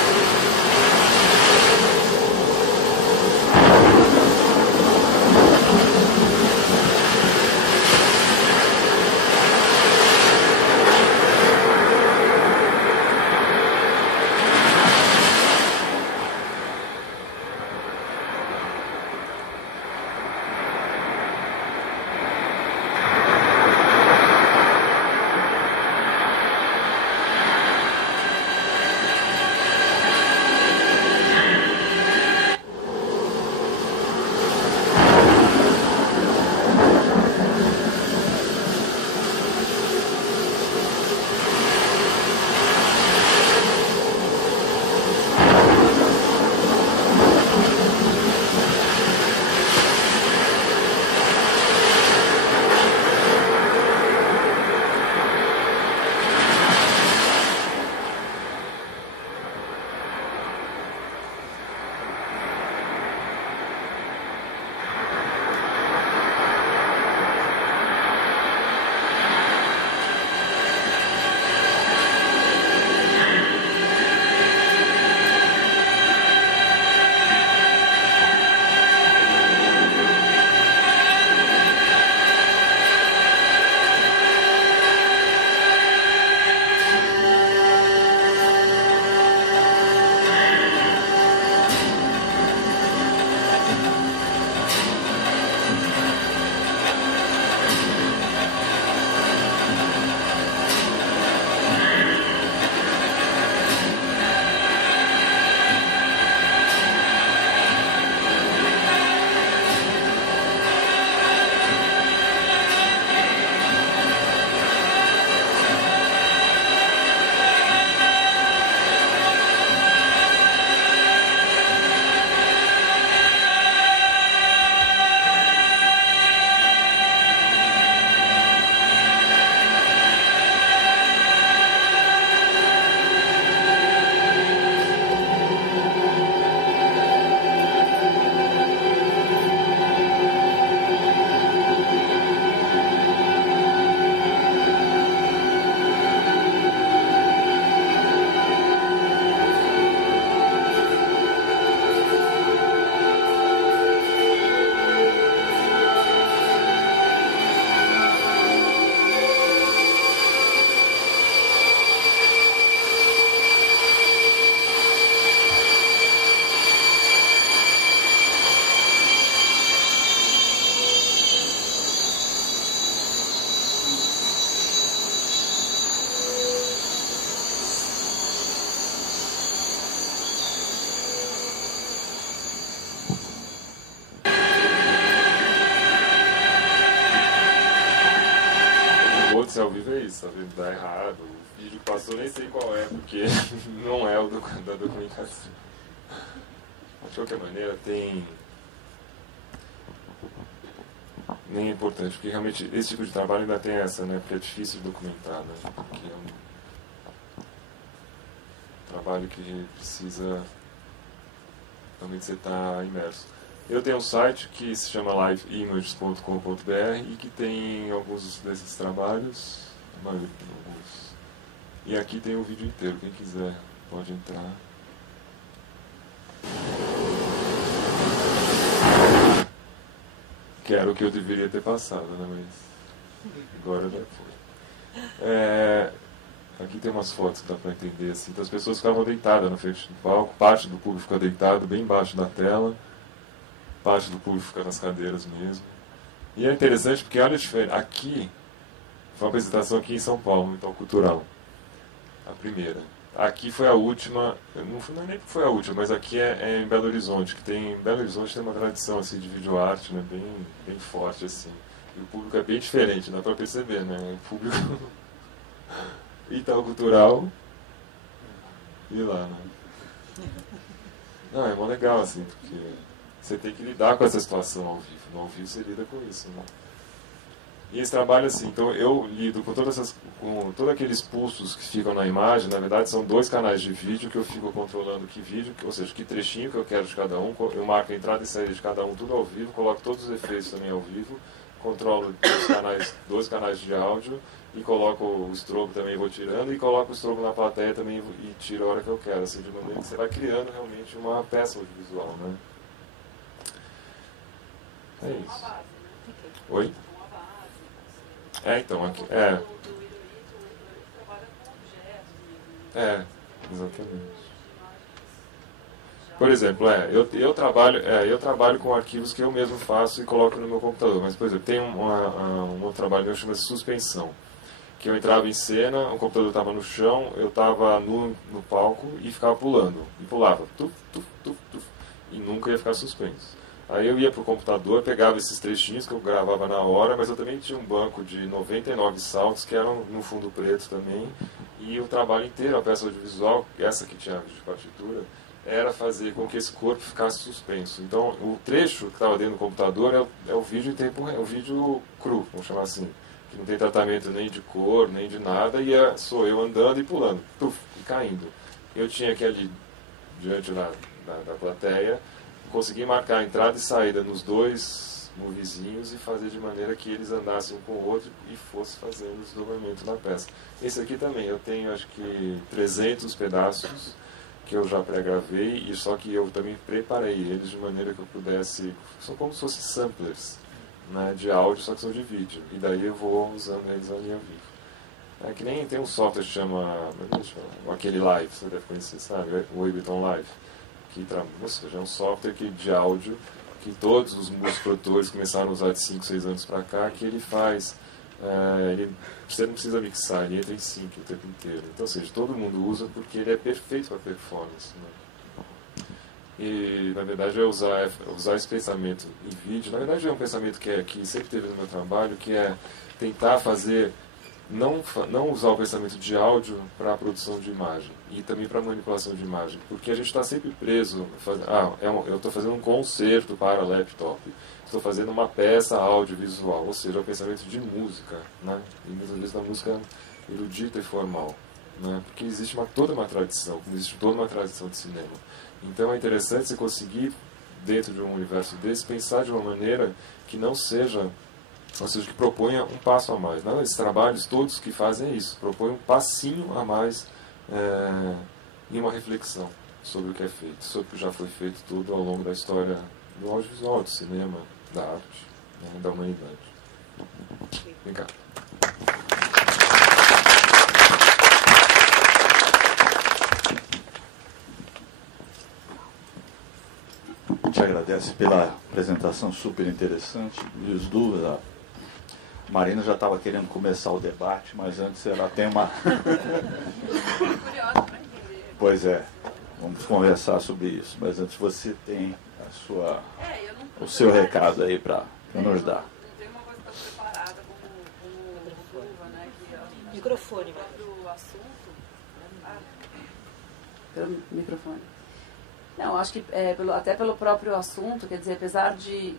acontecer ao vivo é isso, tá vendo? Dá errado. O vídeo que passou nem sei qual é, porque não é o da documentação. De qualquer maneira, tem... Nem é importante, porque realmente esse tipo de trabalho ainda tem essa, né? Porque é difícil de documentar, né? Porque é um trabalho que precisa realmente você estar imerso. Eu tenho um site que se chama liveimages.com.br e que tem alguns desses trabalhos, alguns. E aqui tem o vídeo inteiro, quem quiser pode entrar. Que era o que eu deveria ter passado, né? Mas agora já foi. Aqui tem umas fotos que dá para entender assim. Então as pessoas ficavam deitadas na frente do palco, parte do público fica deitado bem embaixo da tela, parte do público fica nas cadeiras mesmo. E é interessante porque olha a diferença. Aqui foi uma apresentação aqui em São Paulo, então cultural. A primeira. Aqui foi a última, não nem foi a última, mas aqui é em Belo Horizonte, que tem, Belo Horizonte tem uma tradição assim, de videoarte, né, bem forte assim. E o público é bem diferente, dá para perceber, né? O público Itaú Cultural e lá, né? Não, é mó legal assim, porque você tem que lidar com essa situação ao vivo. No ao vivo você lida com isso, né? E esse trabalho assim, então eu lido com com todos aqueles pulsos que ficam na imagem. Na verdade são 2 canais de vídeo que eu fico controlando que vídeo, ou seja, que trechinho que eu quero de cada um. Eu marco a entrada e saída de cada um, tudo ao vivo, coloco todos os efeitos também ao vivo, controlo 2 canais de áudio e coloco o strobo também, vou tirando, e coloco o strobo na plateia também e tiro a hora que eu quero, assim, de maneira que você vai criando realmente uma peça audiovisual, né? É isso. Oi? Então, aqui, exatamente. Por exemplo, eu trabalho com arquivos que eu mesmo faço e coloco no meu computador. Mas, por exemplo, tem um outro trabalho meu que chama Suspensão. Que eu entrava em cena, o computador estava no chão, eu estava no palco e ficava pulando. E pulava, tuf, tuf, tuf, tuf, e nunca ia ficar suspenso. Aí eu ia para o computador, pegava esses trechinhos que eu gravava na hora, mas eu também tinha um banco de 99 saltos, que eram no fundo preto também, e o trabalho inteiro, a peça audiovisual, essa que tinha de partitura, era fazer com que esse corpo ficasse suspenso. Então, o trecho que estava dentro do computador é o vídeo em tempo real, o vídeo cru, vamos chamar assim, que não tem tratamento nem de cor, nem de nada, e sou eu andando e pulando, tuf, e caindo. Eu tinha que ali, diante da plateia, consegui marcar a entrada e saída nos 2 movizinhos e fazer de maneira que eles andassem um com o outro e fosse fazendo o desdobramento da peça. Esse aqui também, eu tenho acho que 300 pedaços que eu já pré-gravei, e só que eu também preparei eles de maneira que eu pudesse, são como se fossem samplers, né, de áudio, só que são de vídeo, e daí eu vou usando eles ali ao vivo. É que nem tem um software que chama, aquele Live, você deve conhecer, sabe, o Ableton Live. Ou seja, é um software de áudio que todos os músicos produtores começaram a usar de 5, 6 anos para cá, que ele faz, você não precisa mixar, ele entra em sync o tempo inteiro. Então, ou seja, todo mundo usa porque ele é perfeito para performance, né? E, na verdade, é usar esse pensamento em vídeo. Na verdade, é um pensamento que sempre teve no meu trabalho, que é tentar fazer... Não usar o pensamento de áudio para a produção de imagem e também para a manipulação de imagem, porque a gente está sempre preso, eu estou fazendo um concerto para laptop, estou fazendo uma peça audiovisual, ou seja, é o pensamento de música, né? E muitas vezes da música erudita e formal, né? Porque existe toda uma tradição, como existe toda uma tradição de cinema. Então é interessante você conseguir, dentro de um universo desse, pensar de uma maneira que não seja... Ou seja, que proponha um passo a mais. Né? Esses trabalhos todos que fazem isso, propõem um passinho a mais em uma reflexão sobre o que é feito, sobre o que já foi feito tudo ao longo da história do audiovisual, do cinema, da arte, né? Da humanidade. Vem cá. Te agradece pela apresentação super interessante. Luiz Du, a Marina já estava querendo começar o debate, mas antes ela tem uma... Curiosa para entender. Pois é, vamos conversar sobre isso, mas antes você tem o seu recado aí para nos dar. Não tem uma coisa preparada como luva, né? Que Microfone, vai. Pelo assunto. Pelo microfone. Não, acho que até pelo próprio assunto, quer dizer, apesar de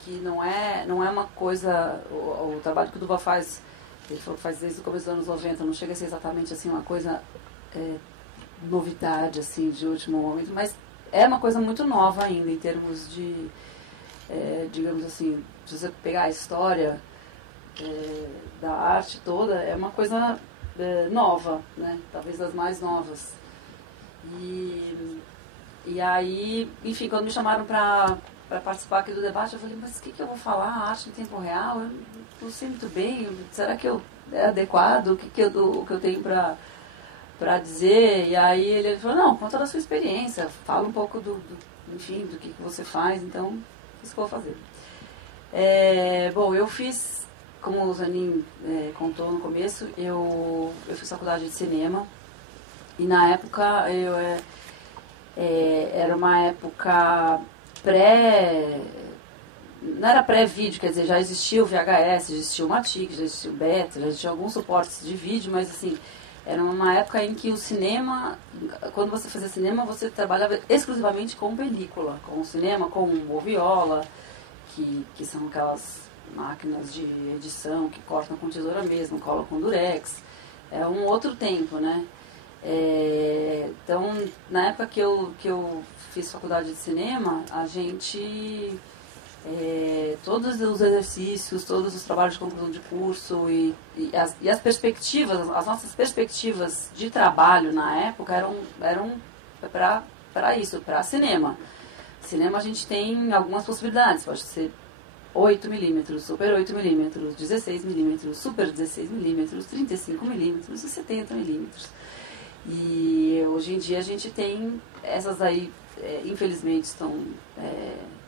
que não é uma coisa, o trabalho que o Duva faz, ele falou que faz desde o começo dos anos 90, não chega a ser exatamente assim uma coisa novidade, assim, de último momento, mas é uma coisa muito nova ainda em termos de, digamos assim, se você pegar a história da arte toda, é uma coisa nova, né? Talvez das mais novas. E aí, enfim, quando me chamaram para participar aqui do debate, eu falei, mas o que eu vou falar? Arte em tempo real? Eu não sei muito bem, será que é adequado? O que eu tenho para dizer? E aí ele falou, não, conta da sua experiência, fala um pouco enfim, do que você faz, então, isso que eu vou fazer. Bom, eu fiz, como o Zanin contou no começo, eu fiz faculdade de cinema, e na época era uma época não era pré-vídeo, quer dizer, já existia o VHS, já existia o Matic, já existia o Beta, já existia alguns suportes de vídeo, mas assim, era uma época em que o cinema, quando você fazia cinema, você trabalhava exclusivamente com película, com o cinema, com moviola, que são aquelas máquinas de edição que cortam com tesoura mesmo, colam com durex. É um outro tempo, né? Então, na época que eu fiz faculdade de cinema, a gente, todos os exercícios, todos os trabalhos de conclusão de curso e as perspectivas, as nossas perspectivas de trabalho na época eram para isso, para cinema. Cinema a gente tem algumas possibilidades, pode ser 8mm, super 8mm, 16mm, super 16mm, 35mm e 70mm. E hoje em dia a gente tem, essas aí, infelizmente, estão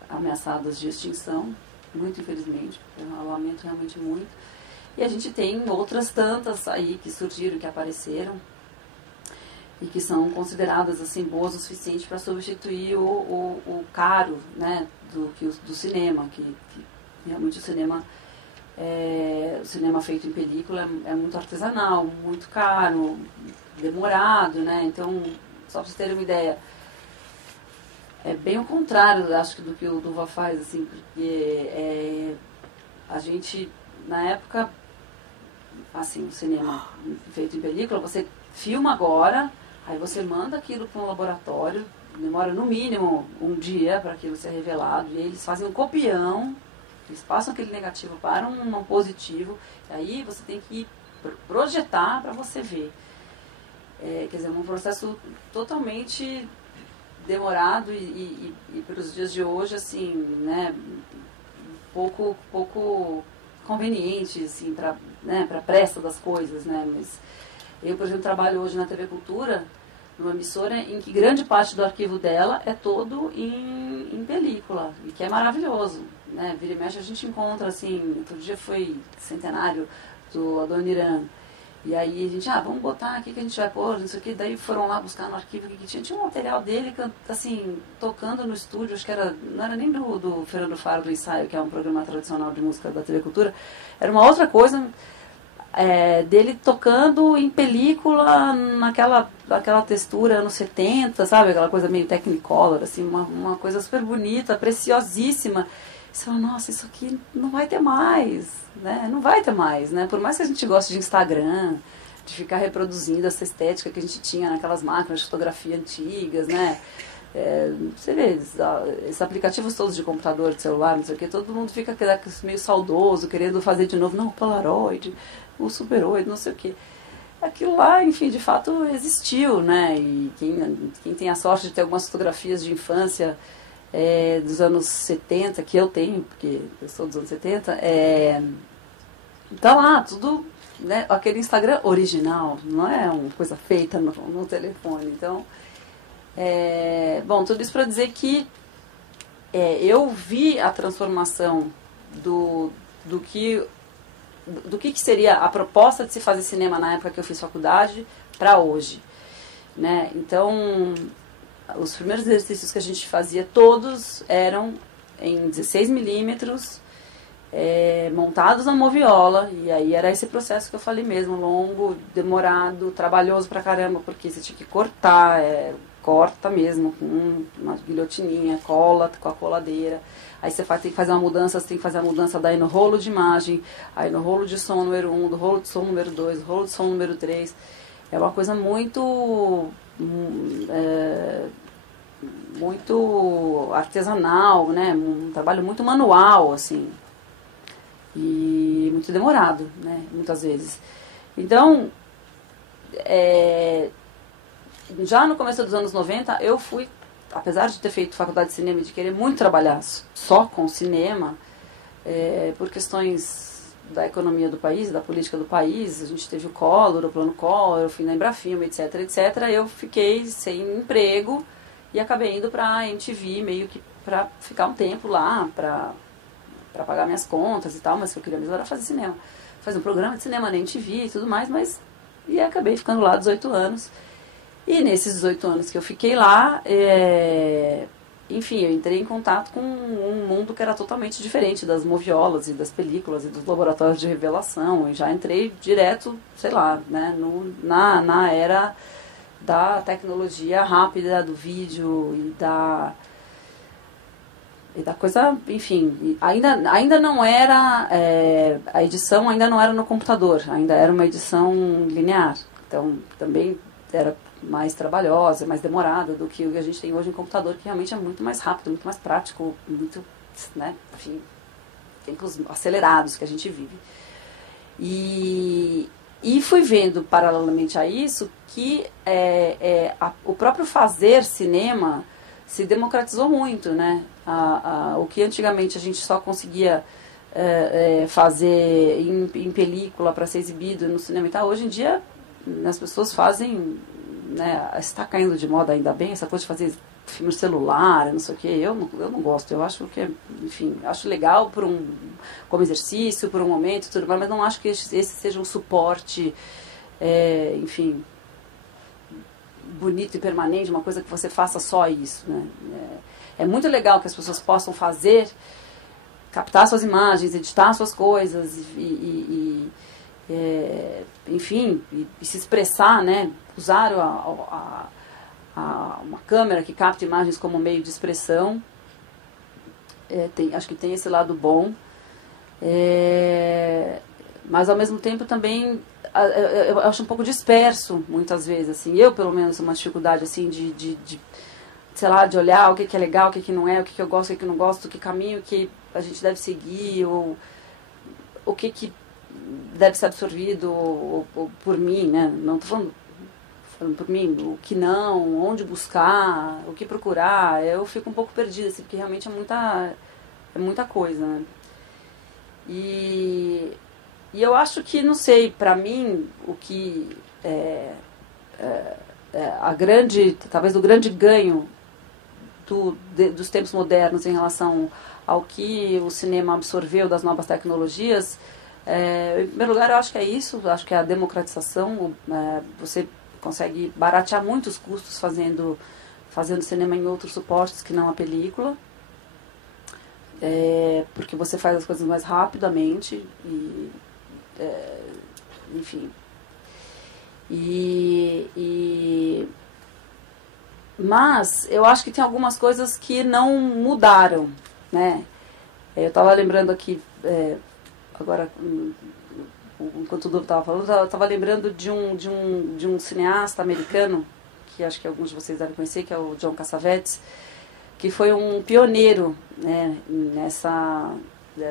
ameaçadas de extinção, muito infelizmente, eu lamento realmente muito. E a gente tem outras tantas aí que surgiram, que apareceram, e que são consideradas assim, boas o suficiente para substituir o caro, né, do cinema, que realmente o cinema feito em película é muito artesanal, muito caro, demorado, né? Então, só para vocês terem uma ideia, é bem o contrário, acho que do que o Duva faz, assim, porque a gente, na época, assim, o cinema feito em película, você filma agora, aí você manda aquilo para um laboratório, demora no mínimo um dia para aquilo ser revelado, e eles fazem um copião, eles passam aquele negativo para um positivo, e aí você tem que projetar para você ver. Quer dizer, um processo totalmente demorado e pelos dias de hoje, assim, né, pouco conveniente, assim, para a pressa das coisas, né, mas eu, por exemplo, trabalho hoje na TV Cultura, numa emissora em que grande parte do arquivo dela é todo em película, e que é maravilhoso, né, vira e mexe a gente encontra, assim, outro dia foi centenário do Adoniran. E aí a gente, vamos botar aqui que a gente vai pôr, não sei o que, daí foram lá buscar no arquivo que tinha um material dele, assim, tocando no estúdio, acho que não era nem do Fernando Faro do Ensaio, que é um programa tradicional de música da TV Cultura, era uma outra coisa, dele tocando em película, naquela textura anos 70, sabe, aquela coisa meio Technicolor, assim, uma coisa super bonita, preciosíssima. Você fala, nossa, isso aqui não vai ter mais, né? Não vai ter mais, né? Por mais que a gente goste de Instagram, de ficar reproduzindo essa estética que a gente tinha naquelas máquinas de fotografia antigas, né? Você vê, esses aplicativos todos de computador, de celular, não sei o que, todo mundo fica meio saudoso, querendo fazer de novo, não, o Polaroid, o Super 8, não sei o que. Aquilo lá, enfim, de fato existiu, né? E quem tem a sorte de ter algumas fotografias de infância dos anos 70, que eu tenho, porque eu sou dos anos 70, tá lá, tudo, né, aquele Instagram original, não é uma coisa feita no telefone. Então, bom, tudo isso para dizer que eu vi a transformação do que seria a proposta de se fazer cinema na época que eu fiz faculdade para hoje, né? Então, os primeiros exercícios que a gente fazia, todos eram em 16mm montados na moviola, e aí era esse processo que eu falei mesmo, longo, demorado, trabalhoso pra caramba, porque você tinha que cortar, corta mesmo, com uma guilhotininha, cola com a coladeira, aí você tem que fazer uma mudança, você tem que fazer a mudança daí no rolo de imagem, aí no rolo de som número 1, do rolo de som número 2, do rolo de som número 3, é uma coisa muito muito artesanal, né, um trabalho muito manual, assim, e muito demorado, né, muitas vezes. Então, já no começo dos anos 90, eu fui, apesar de ter feito faculdade de cinema e de querer muito trabalhar só com cinema, por questões da economia do país, da política do país, a gente teve o Collor, o plano Collor, o fim da Embrafilme, etc, etc, eu fiquei sem emprego e acabei indo para a MTV, meio que para ficar um tempo lá, para pagar minhas contas e tal, mas o que eu queria mesmo era fazer cinema. Fazer um programa de cinema na MTV e tudo mais, e acabei ficando lá 18 anos. E nesses 18 anos que eu fiquei lá, enfim, eu entrei em contato com um mundo que era totalmente diferente das moviolas e das películas e dos laboratórios de revelação. E já entrei direto, sei lá, né, na era da tecnologia rápida, do vídeo e da coisa, enfim, ainda não era, a edição ainda não era no computador, ainda era uma edição linear, então também era mais trabalhosa, mais demorada do que o que a gente tem hoje em computador, que realmente é muito mais rápido, muito mais prático, muito, né, enfim, tempos acelerados que a gente vive. E fui vendo, paralelamente a isso, que o próprio fazer cinema se democratizou muito, né? O que antigamente a gente só conseguia fazer em película para ser exibido no cinema e tal, hoje em dia as pessoas fazem, né, está caindo de moda ainda bem, essa coisa de fazer filme celular, não sei o que, eu não gosto, eu acho que, enfim, acho legal como exercício, por um momento, tudo mais, mas não acho que esse seja um suporte, enfim, bonito e permanente, uma coisa que você faça só isso, né? É muito legal que as pessoas possam captar suas imagens, editar suas coisas, enfim, e se expressar, né? Usar uma câmera que capta imagens como meio de expressão. Acho que tem esse lado bom. Mas, ao mesmo tempo, também eu acho um pouco disperso, muitas vezes. Assim, eu, pelo menos, uma dificuldade assim, sei lá, de olhar o que é legal, o que não é, o que eu gosto, o que eu não gosto, que caminho que a gente deve seguir, ou o que deve ser absorvido ou por mim, né? Não estou falando por mim, o que não, onde buscar, o que procurar. Eu fico um pouco perdida, assim, porque realmente é muita coisa, né? E eu acho que, não sei, para mim, o que talvez o grande ganho dos tempos modernos em relação ao que o cinema absorveu das novas tecnologias, em primeiro lugar, eu acho que é isso, eu acho que é a democratização. Você consegue baratear muito os custos fazendo cinema em outros suportes que não a película, porque você faz as coisas mais rapidamente e enfim. Mas eu acho que tem algumas coisas que não mudaram, né? Eu estava lembrando aqui, agora, enquanto o Dudu estava falando, eu estava lembrando de um cineasta americano, que acho que alguns de vocês devem conhecer, que é o John Cassavetes, que foi um pioneiro, né,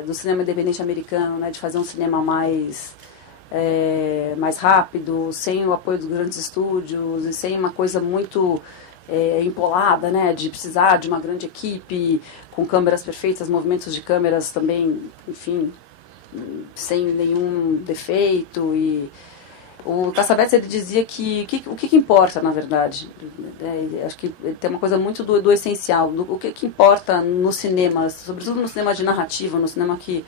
do cinema independente americano, né, de fazer um cinema mais rápido, sem o apoio dos grandes estúdios e sem uma coisa muito empolada, né, de precisar de uma grande equipe, com câmeras perfeitas, movimentos de câmeras também, enfim, sem nenhum defeito. E o Cassavetes, ele dizia que o que importa, na verdade, acho que tem uma coisa muito do essencial, o que importa no cinema, sobretudo no cinema de narrativa, no cinema que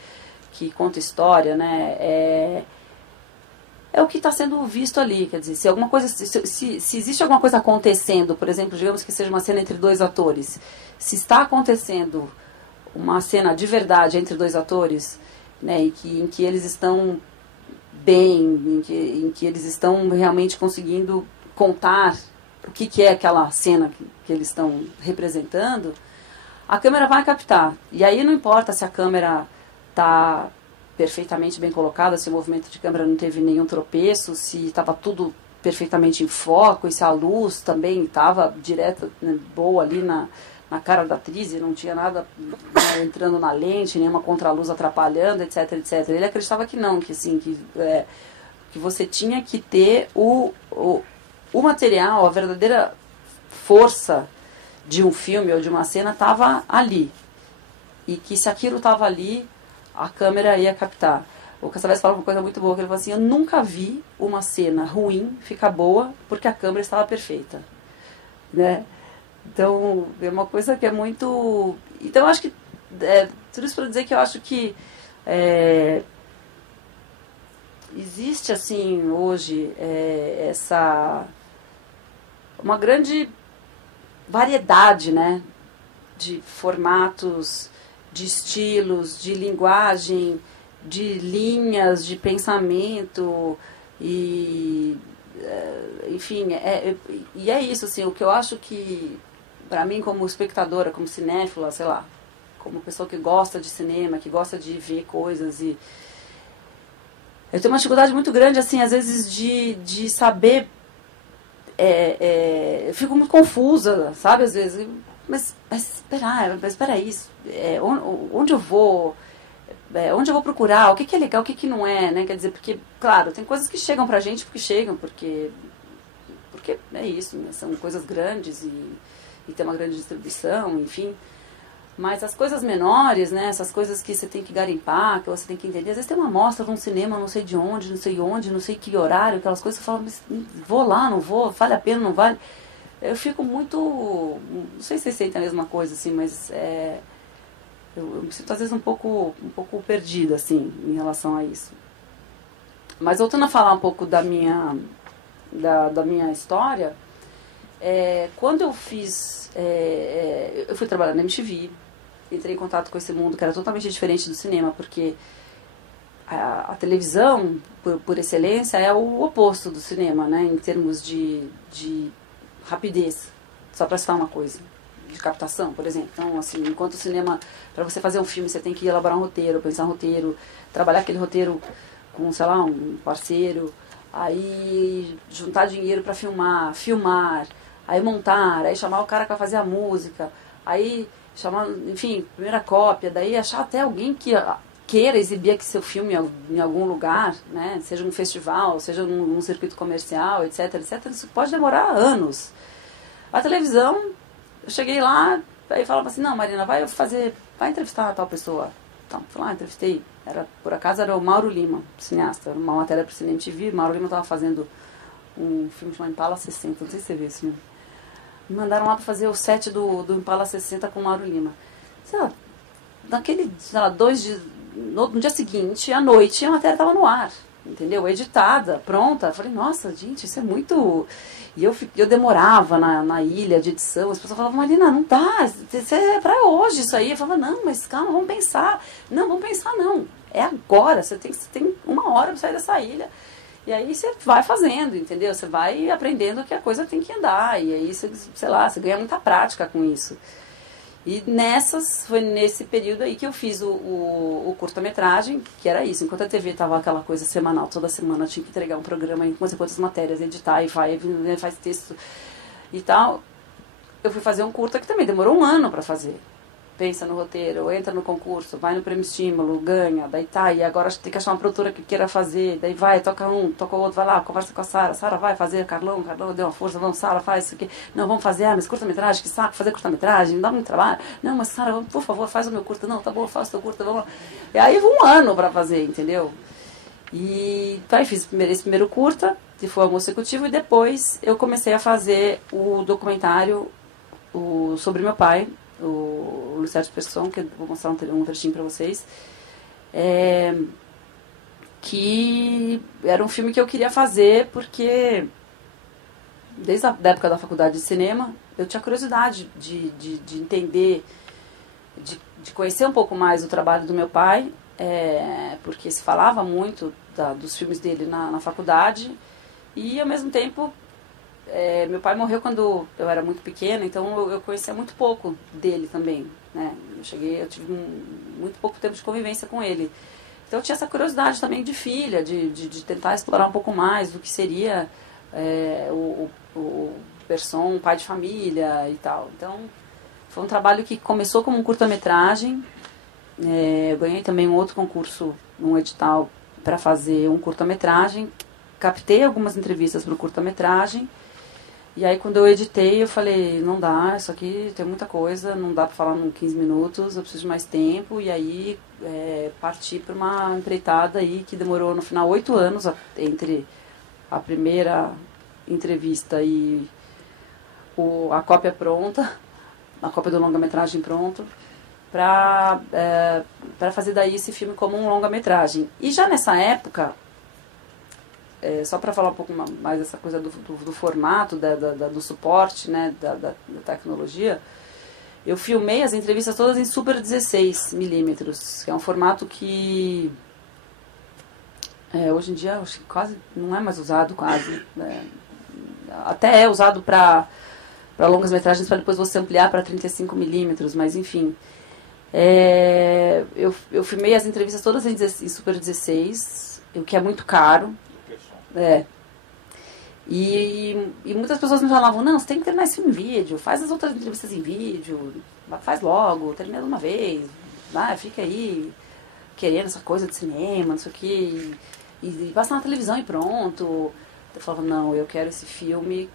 conta história, né, é o que está sendo visto ali. Quer dizer, se alguma coisa, se existe alguma coisa acontecendo, por exemplo, digamos que seja uma cena entre dois atores, se está acontecendo uma cena de verdade entre dois atores, né, em que eles estão bem, em que eles estão realmente conseguindo contar o que é aquela cena que eles estão representando, a câmera vai captar. E aí não importa se a câmera está perfeitamente bem colocada, se o movimento de câmera não teve nenhum tropeço, se estava tudo perfeitamente em foco, e se a luz também estava direta, né, boa ali na cara da atriz, e não tinha nada, né, entrando na lente, nenhuma contraluz atrapalhando, etc, etc. Ele acreditava que não, que assim, que você tinha que ter o material, a verdadeira força de um filme ou de uma cena estava ali. E que se aquilo estava ali, a câmera ia captar. O Cassavetes fala uma coisa muito boa, que ele falou assim, eu nunca vi uma cena ruim ficar boa porque a câmera estava perfeita. Né? Então, é uma coisa que é muito... Então, eu acho que... tudo isso para dizer que eu acho que existe, assim, hoje, uma grande variedade, né, de formatos, de estilos, de linguagem, de linhas de pensamento e enfim, e é isso, assim, o que eu acho que para mim, como espectadora, como cinéfila, sei lá, como pessoa que gosta de cinema, que gosta de ver coisas, e eu tenho uma dificuldade muito grande, assim, às vezes de saber, eu fico muito confusa, sabe, às vezes, mas espera isso, onde eu vou procurar, o que é legal, o que não é, né? Quer dizer, porque, claro, tem coisas que chegam pra gente porque é isso, né? São coisas grandes e tem uma grande distribuição, enfim. Mas as coisas menores, né? Essas coisas que você tem que garimpar, que você tem que entender. Às vezes tem uma mostra de um cinema, não sei de onde, não sei que horário, aquelas coisas que você fala, mas vou lá, não vou, vale a pena, não vale. Eu fico muito... Não sei se vocês sentem a mesma coisa, assim, mas... Eu me sinto às vezes um pouco perdida, assim, em relação a isso. Mas voltando a falar um pouco da minha história, quando eu fiz... eu fui trabalhar na MTV, entrei em contato com esse mundo que era totalmente diferente do cinema, porque a televisão, por excelência, é o oposto do cinema, né, em termos de rapidez. Só para citar uma coisa. De captação, por exemplo. Então, assim, enquanto o cinema, para você fazer um filme, você tem que elaborar um roteiro, pensar um roteiro, trabalhar aquele roteiro com, sei lá, um parceiro, aí juntar dinheiro para filmar, aí montar, aí chamar o cara para fazer a música, aí chamar, enfim, primeira cópia, daí achar até alguém que queira exibir aqui seu filme em algum lugar, né, seja um festival, seja num circuito comercial, etc, etc, isso pode demorar anos. A televisão, eu cheguei lá, aí falava assim, não, Marina, vai entrevistar a tal pessoa. Então, fui lá, entrevistei. Por acaso era o Mauro Lima, cineasta, uma matéria para o Cine MTV. O Mauro Lima estava fazendo um filme chamado Impala 60, não sei se você viu esse filme. Me mandaram lá para fazer o set do Impala 60 com o Mauro Lima. Sei lá, no dia seguinte, à noite, a matéria estava no ar. Entendeu? Editada, pronta. Falei, nossa, gente, isso é muito... E eu demorava na ilha de edição. As pessoas falavam, Marina, não dá, isso é pra hoje isso aí. Eu falava, não, mas calma, vamos pensar. Não, vamos pensar não. É agora, você tem 1 hora para sair dessa ilha. E aí você vai fazendo, entendeu? Você vai aprendendo que a coisa tem que andar. E aí, você ganha muita prática com isso. E foi nesse período aí que eu fiz o curta-metragem, que era isso. Enquanto a TV estava aquela coisa semanal, toda semana eu tinha que entregar um programa com quantas matérias, editar e faz texto e tal. Eu fui fazer um curta que também demorou 1 ano para fazer. Pensa no roteiro, entra no concurso, vai no prêmio estímulo, ganha, daí tá, e agora tem que achar uma produtora que queira fazer, daí vai, toca um, toca o outro, vai lá, conversa com a Sara, vai fazer, Carlão deu uma força, vamos, Sara, faz isso aqui, não, vamos fazer, mas curta-metragem, que saco, fazer curta-metragem, não dá muito trabalho, não, mas Sara, por favor, faz o meu curta, não, tá bom, faz o teu curta, vamos lá. E aí 1 ano pra fazer, entendeu? E aí fiz esse primeiro curta, que foi o Almoço Executivo, e depois eu comecei a fazer o documentário sobre meu pai, o Luiz Sérgio Pesson, que eu vou mostrar um trechinho para vocês, que era um filme que eu queria fazer porque desde a época da faculdade de cinema eu tinha curiosidade de entender, de conhecer um pouco mais o trabalho do meu pai porque se falava muito dos filmes dele na faculdade, e ao mesmo tempo meu pai morreu quando eu era muito pequena, então eu conhecia muito pouco dele também, né? Eu tive muito pouco tempo de convivência com ele. Então eu tinha essa curiosidade também de filha, de tentar explorar um pouco mais do que seria o Bresson, pai de família e tal. Então foi um trabalho que começou como um curta-metragem. Eu ganhei também um outro concurso, um edital para fazer um curta-metragem. Captei algumas entrevistas para o curta-metragem. E aí quando eu editei, eu falei, não dá, isso aqui tem muita coisa, não dá para falar em 15 minutos, eu preciso de mais tempo. E aí parti para uma empreitada aí que demorou no final 8 anos, entre a primeira entrevista e a cópia pronta, a cópia do longa-metragem pronto, para fazer daí esse filme como um longa-metragem. E já nessa época, só para falar um pouco mais dessa coisa do formato, do suporte, né, da tecnologia, eu filmei as entrevistas todas em Super 16 milímetros, que é um formato que hoje em dia acho que quase não é mais usado, quase. Até é usado para longas metragens, para depois você ampliar para 35 milímetros, mas enfim. Eu filmei as entrevistas todas em Super 16, o que é muito caro. E muitas pessoas me falavam, não, você tem que terminar isso em vídeo, faz as outras entrevistas em vídeo, faz logo, termina de uma vez, fica aí querendo essa coisa de cinema, não sei o que, e passa na televisão e pronto. Eu falava, não, eu quero esse filme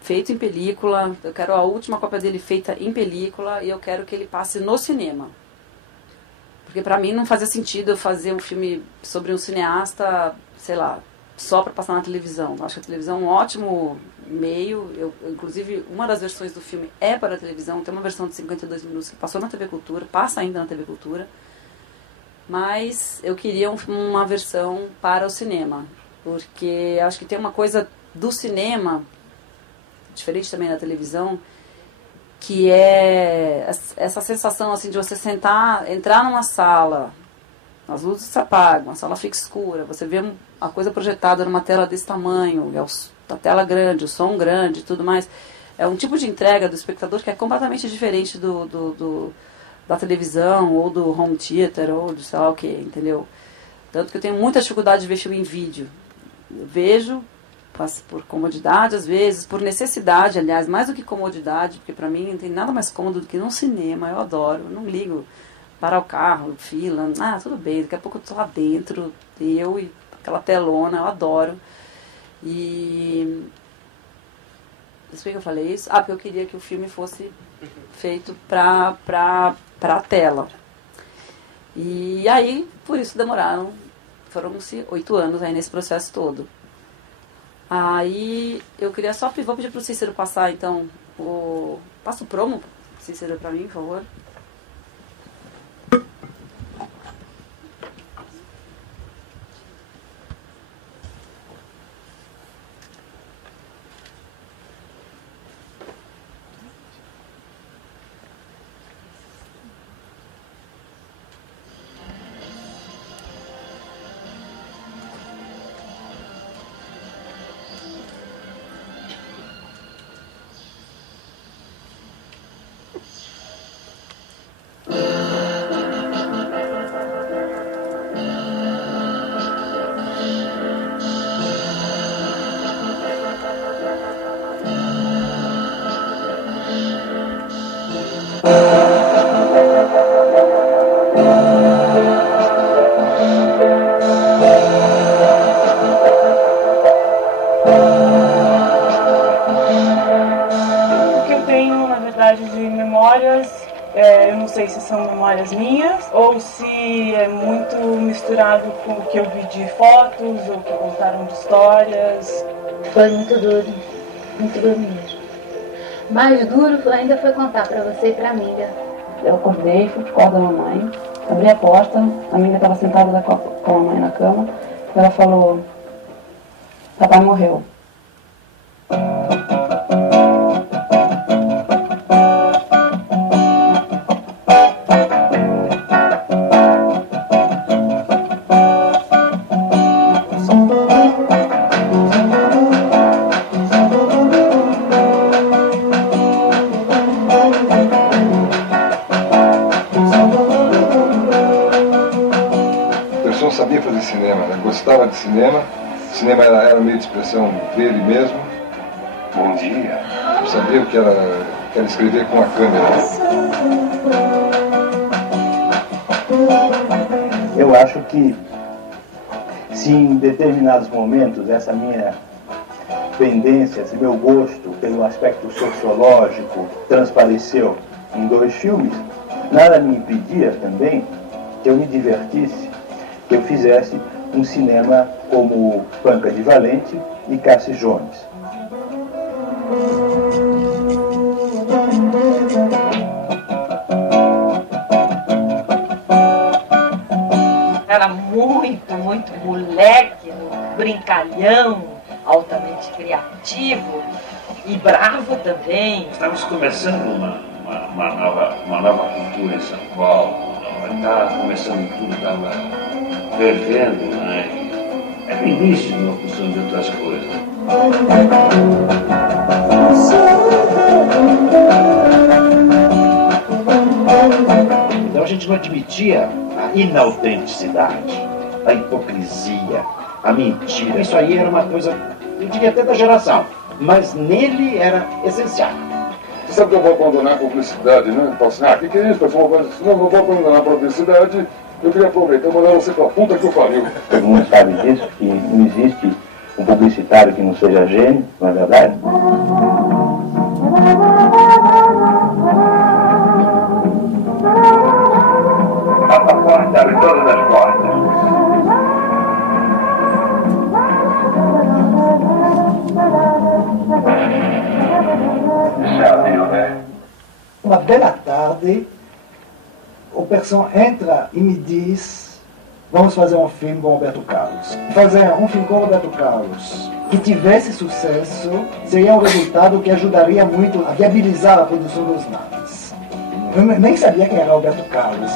feito em película, eu quero a última cópia dele feita em película e eu quero que ele passe no cinema. Porque pra mim não fazia sentido eu fazer um filme sobre um cineasta, sei lá, só para passar na televisão. Eu acho que a televisão é um ótimo meio. Inclusive, uma das versões do filme é para a televisão. Tem uma versão de 52 minutos que passou na TV Cultura, passa ainda na TV Cultura. Mas eu queria uma versão para o cinema. Porque acho que tem uma coisa do cinema, diferente também da televisão, que é essa sensação assim, de você entrar numa sala, as luzes se apagam, a sala fica escura, você vê a coisa projetada numa tela desse tamanho, a tela grande, o som grande e tudo mais. É um tipo de entrega do espectador que é completamente diferente da televisão, ou do home theater, ou de sei lá o que, entendeu? Tanto que eu tenho muita dificuldade de ver filme em vídeo. Eu vejo por comodidade, às vezes, por necessidade, aliás, mais do que comodidade, porque pra mim não tem nada mais cômodo do que num cinema, eu adoro, eu não ligo parar o carro, fila, tudo bem, daqui a pouco eu tô lá dentro, eu e aquela telona, eu adoro. E... Por que eu falei isso? Porque eu queria que o filme fosse feito pra tela. E aí, por isso foram-se 8 anos aí nesse processo todo. Aí eu queria vou pedir pro Cícero passar então passa o promo, Cícero, pra mim, por favor. Eu não sei se são memórias minhas ou se é muito misturado com o que eu vi de fotos ou que contaram de histórias. Foi muito duro mesmo. Mais duro ainda foi contar pra você e pra amiga. Eu acordei, fui pro quarto da mamãe, abri a porta, a amiga estava sentada com a mamãe na cama, e ela falou, papai morreu. fazer cinema, né? Gostava de cinema. O cinema era meio de expressão dele mesmo. Bom dia. Eu sabia o que era escrever com a câmera. Eu acho que se em determinados momentos essa minha pendência, esse meu gosto pelo aspecto sociológico transpareceu em 2 filmes, nada me impedia também que eu me divertisse, que eu fizesse um cinema como Panca de Valente e Cassis Jones. Era muito moleque, brincalhão, altamente criativo e bravo também. Estamos começando uma nova cultura em São Paulo. Está começando tudo, estava fervendo, né? É o início de uma função de outras coisas. Então a gente não admitia a inautenticidade, a hipocrisia, a mentira. Isso aí era uma coisa, eu diria até da geração, mas nele era essencial. Você sabe que eu vou abandonar a publicidade, né? Eu falo assim, o que é isso? Pessoal, não vou abandonar a publicidade. Eu queria aproveitar e mandar você pra puta que eu pariu. Todo mundo sabe disso, que não existe um publicitário que não seja gênio, não é verdade? A porta, abre todas as portas. Já viu, né? Uma bela tarde, o Persson entra e me diz: vamos fazer um filme com Roberto Carlos. Fazer um filme com Roberto Carlos que tivesse sucesso seria um resultado que ajudaria muito a viabilizar a produção dos naves. Eu nem sabia quem era Roberto Carlos.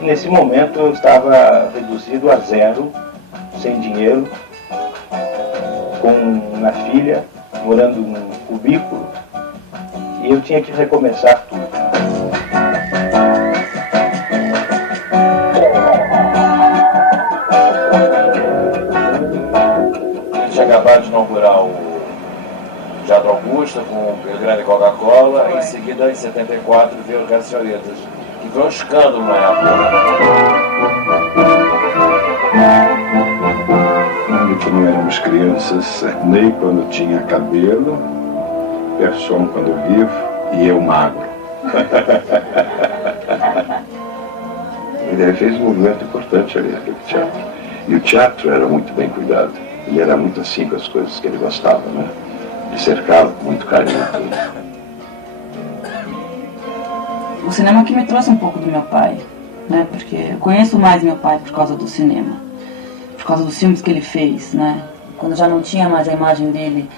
Nesse momento eu estava reduzido a zero, sem dinheiro, com uma filha, morando num cubículo, e eu tinha que recomeçar tudo. Ele tinha acabado de inaugurar o Teatro Augusta com o Grande Coca-Cola, e em seguida, em 74, veio o Cássio Charetas, que foi um escândalo na época. Quando éramos crianças, Ney quando tinha cabelo, Persson quando vivo e eu magro. Ele fez um movimento importante ali naquele teatro. E o teatro era muito bem cuidado. Ele era muito assim com as coisas que ele gostava, né? E cercava com muito carinho. O cinema que me trouxe um pouco do meu pai, né? Porque eu conheço mais meu pai por causa do cinema, por causa dos filmes que ele fez, né? Quando já não tinha mais a imagem dele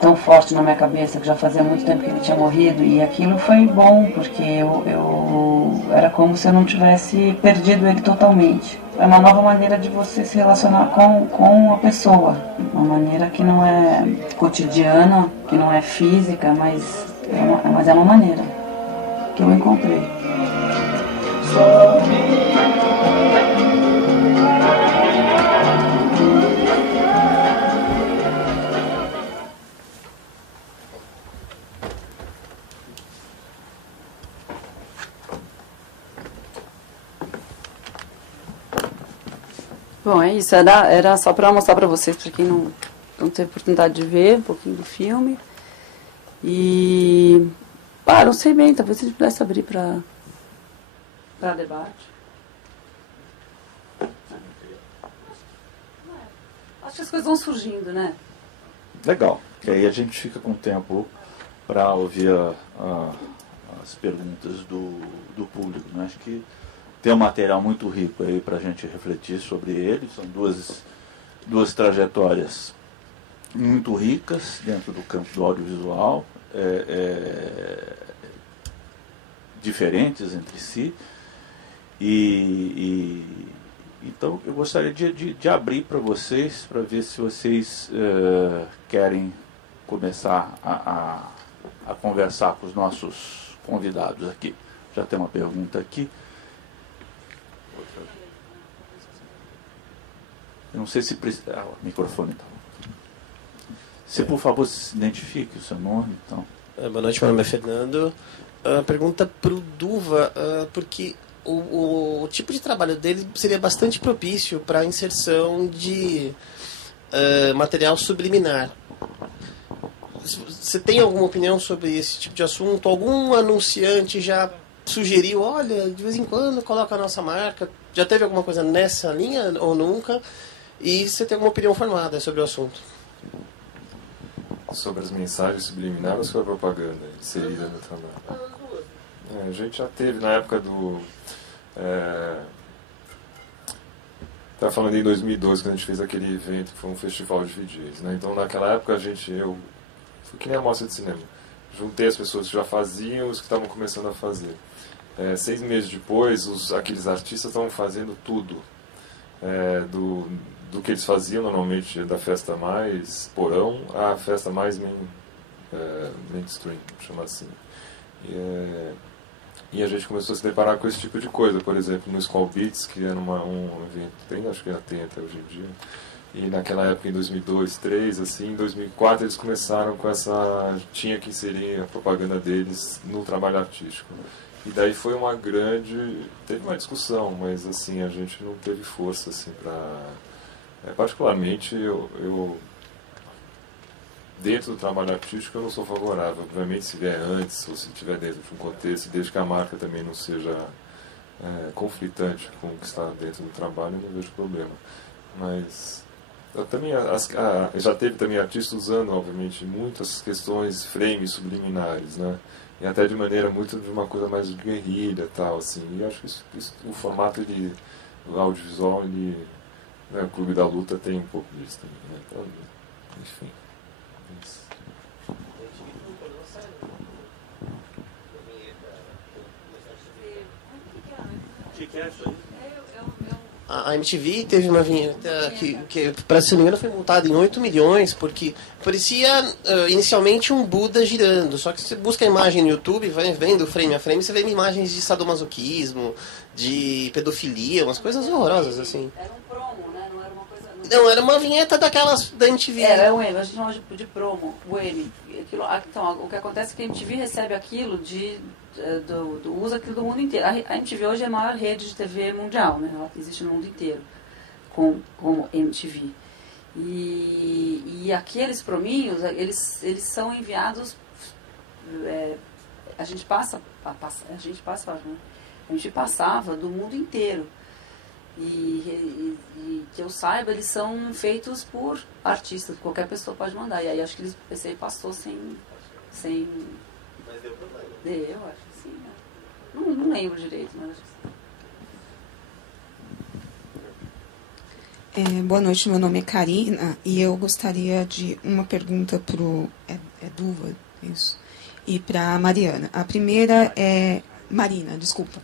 tão forte na minha cabeça, que já fazia muito tempo que ele tinha morrido, e aquilo foi bom, porque eu era como se eu não tivesse perdido ele totalmente. É uma nova maneira de você se relacionar com a pessoa, uma maneira que não é cotidiana, que não é física, mas é uma maneira que eu encontrei. Bom, é isso. Era só para mostrar para vocês, para quem não teve oportunidade de ver um pouquinho do filme. E... não sei bem, talvez a gente pudesse abrir para debate. Acho que as coisas vão surgindo, né? Legal. E aí a gente fica com tempo para ouvir as perguntas do público, né? Acho que tem um material muito rico aí para a gente refletir sobre ele. São duas trajetórias muito ricas dentro do campo do audiovisual, diferentes entre si. Então eu gostaria de abrir para vocês, para ver se vocês querem começar a conversar com os nossos convidados aqui. Já tem uma pergunta aqui. Eu não sei se precisa... o microfone então. Se, por favor, se identifique o seu nome, então. Boa noite, meu nome é Fernando. Pergunta para o Duva, porque o tipo de trabalho dele seria bastante propício para a inserção de material subliminar. Você tem alguma opinião sobre esse tipo de assunto? Algum anunciante já sugeriu, olha, de vez em quando coloca a nossa marca? Já teve alguma coisa nessa linha ou nunca? E você tem alguma opinião formada sobre o assunto? Sobre as mensagens subliminares ou sobre a propaganda inserida no trabalho? A gente já teve na época do... Estava falando em 2012, quando a gente fez aquele evento, que foi um festival de VJs, né? Então, naquela época, eu fui que nem a mostra de cinema. Juntei as pessoas que já faziam e os que estavam começando a fazer. 6 meses depois, aqueles artistas estavam fazendo tudo. Do que eles faziam normalmente, da festa mais porão à festa mais mainstream, chama assim. E a gente começou a se deparar com esse tipo de coisa, por exemplo, no Skull Beats, que era um evento, acho que ainda tem até hoje em dia, e naquela época, em 2002, 2003, assim, em 2004, eles começaram com tinha que inserir a propaganda deles no trabalho artístico. E daí foi teve uma discussão, mas assim, a gente não teve força assim para... particularmente, eu dentro do trabalho artístico eu não sou favorável. Obviamente, se vier antes ou se estiver dentro de um contexto, desde que a marca também não seja conflitante com o que está dentro do trabalho, eu não vejo problema. Mas eu também já teve também artistas usando, obviamente, muitas questões, frames subliminares, né? E até de maneira muito de uma coisa mais de guerrilha e tal, assim. E acho que isso, o formato do audiovisual, o Clube da Luta tem um pouco disso também, né? Então, enfim. Isso. A MTV teve uma vinheta que para se não me engano, foi multada em 8 milhões, porque parecia inicialmente um Buda girando. Só que você busca a imagem no YouTube, vai vendo frame a frame, você vê imagens de sadomasoquismo, de pedofilia, umas coisas horrorosas, assim. Era um promo, né? Não era uma coisa... Não, era uma vinheta daquelas da MTV. Era um M, a gente chama de promo, o M. Então, o que acontece é que a MTV recebe aquilo usa aquilo do mundo inteiro. A MTV hoje é a maior rede de TV mundial, né? Ela existe no mundo inteiro, como MTV. E aqueles prominhos, eles são enviados... a gente passava do mundo inteiro. E que eu saiba, eles são feitos por artistas, qualquer pessoa pode mandar. E aí acho que o PC passou sem... Mas deu problema. Deu, acho que sim. Né? Não lembro direito, mas acho que sim. Boa noite, meu nome é Karina e eu gostaria de uma pergunta para o Duva, isso, e para a Mariana. A primeira é... Marina, desculpa.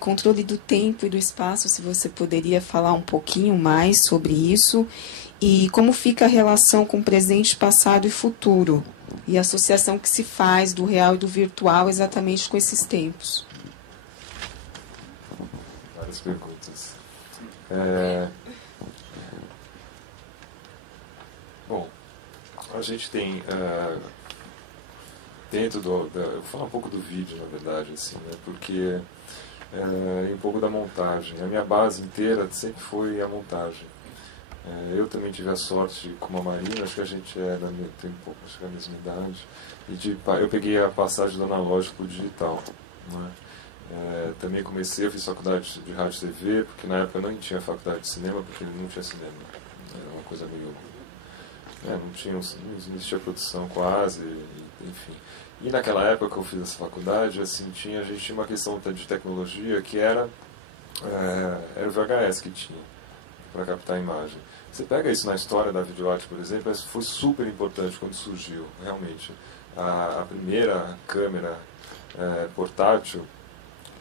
Controle do tempo e do espaço, se você poderia falar um pouquinho mais sobre isso e como fica a relação com presente, passado e futuro e a associação que se faz do real e do virtual exatamente com esses tempos. Várias perguntas. Bom, a gente tem... dentro eu vou falar um pouco do vídeo, na verdade, assim, né? Porque um pouco da montagem. A minha base inteira sempre foi a montagem. Eu também tive a sorte, como a Marina, acho que a gente tem um pouco, acho que é a mesma idade, e eu peguei a passagem do analógico para o digital, né? Também eu fiz faculdade de rádio e TV, porque na época eu não tinha faculdade de cinema, porque não tinha cinema. Era uma coisa meio... não existia produção quase, enfim. E naquela época que eu fiz essa faculdade, assim, a gente tinha uma questão de tecnologia que era o VHS que tinha para captar a imagem. Você pega isso na história da videoarte, por exemplo, foi super importante quando surgiu, realmente, a primeira câmera portátil,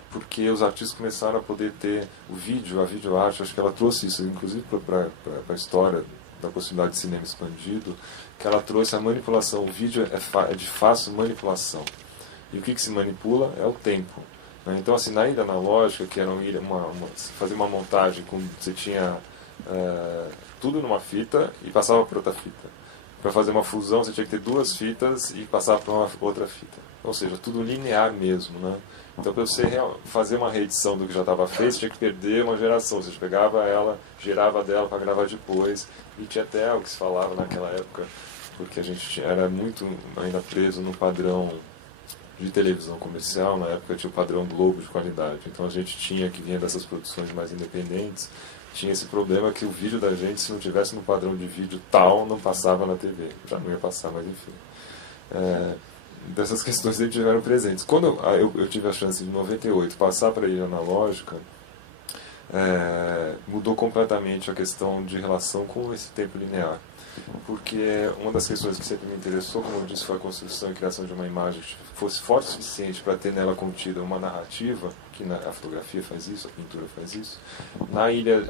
porque os artistas começaram a poder ter a videoarte, acho que ela trouxe isso, inclusive para a história da possibilidade de cinema expandido, que ela trouxe a manipulação. O vídeo é de fácil manipulação. E o que se manipula é o tempo. Né? Então, assim, na ilha analógica, que era fazer uma montagem, você tinha tudo numa fita e passava para outra fita. Para fazer uma fusão, você tinha que ter 2 fitas e passar para uma outra fita. Ou seja, tudo linear mesmo, né? Então, para você fazer uma reedição do que já estava feito, você tinha que perder uma geração. Você pegava ela, girava dela para gravar depois. E tinha até o que se falava naquela época, porque a gente era muito ainda preso no padrão de televisão comercial. Na época tinha o padrão Globo de qualidade. Então, a gente tinha que vir dessas produções mais independentes. Tinha esse problema que o vídeo da gente, se não tivesse no padrão de vídeo tal, não passava na TV. Já não ia passar, mas enfim. Dessas questões sempre tiveram presentes. Quando eu tive a chance de, em 98, passar para a ilha analógica, mudou completamente a questão de relação com esse tempo linear. Porque uma das questões que sempre me interessou, como eu disse, foi a construção e criação de uma imagem que fosse forte o suficiente para ter nela contida uma narrativa, que a fotografia faz isso, a pintura faz isso. Na ilha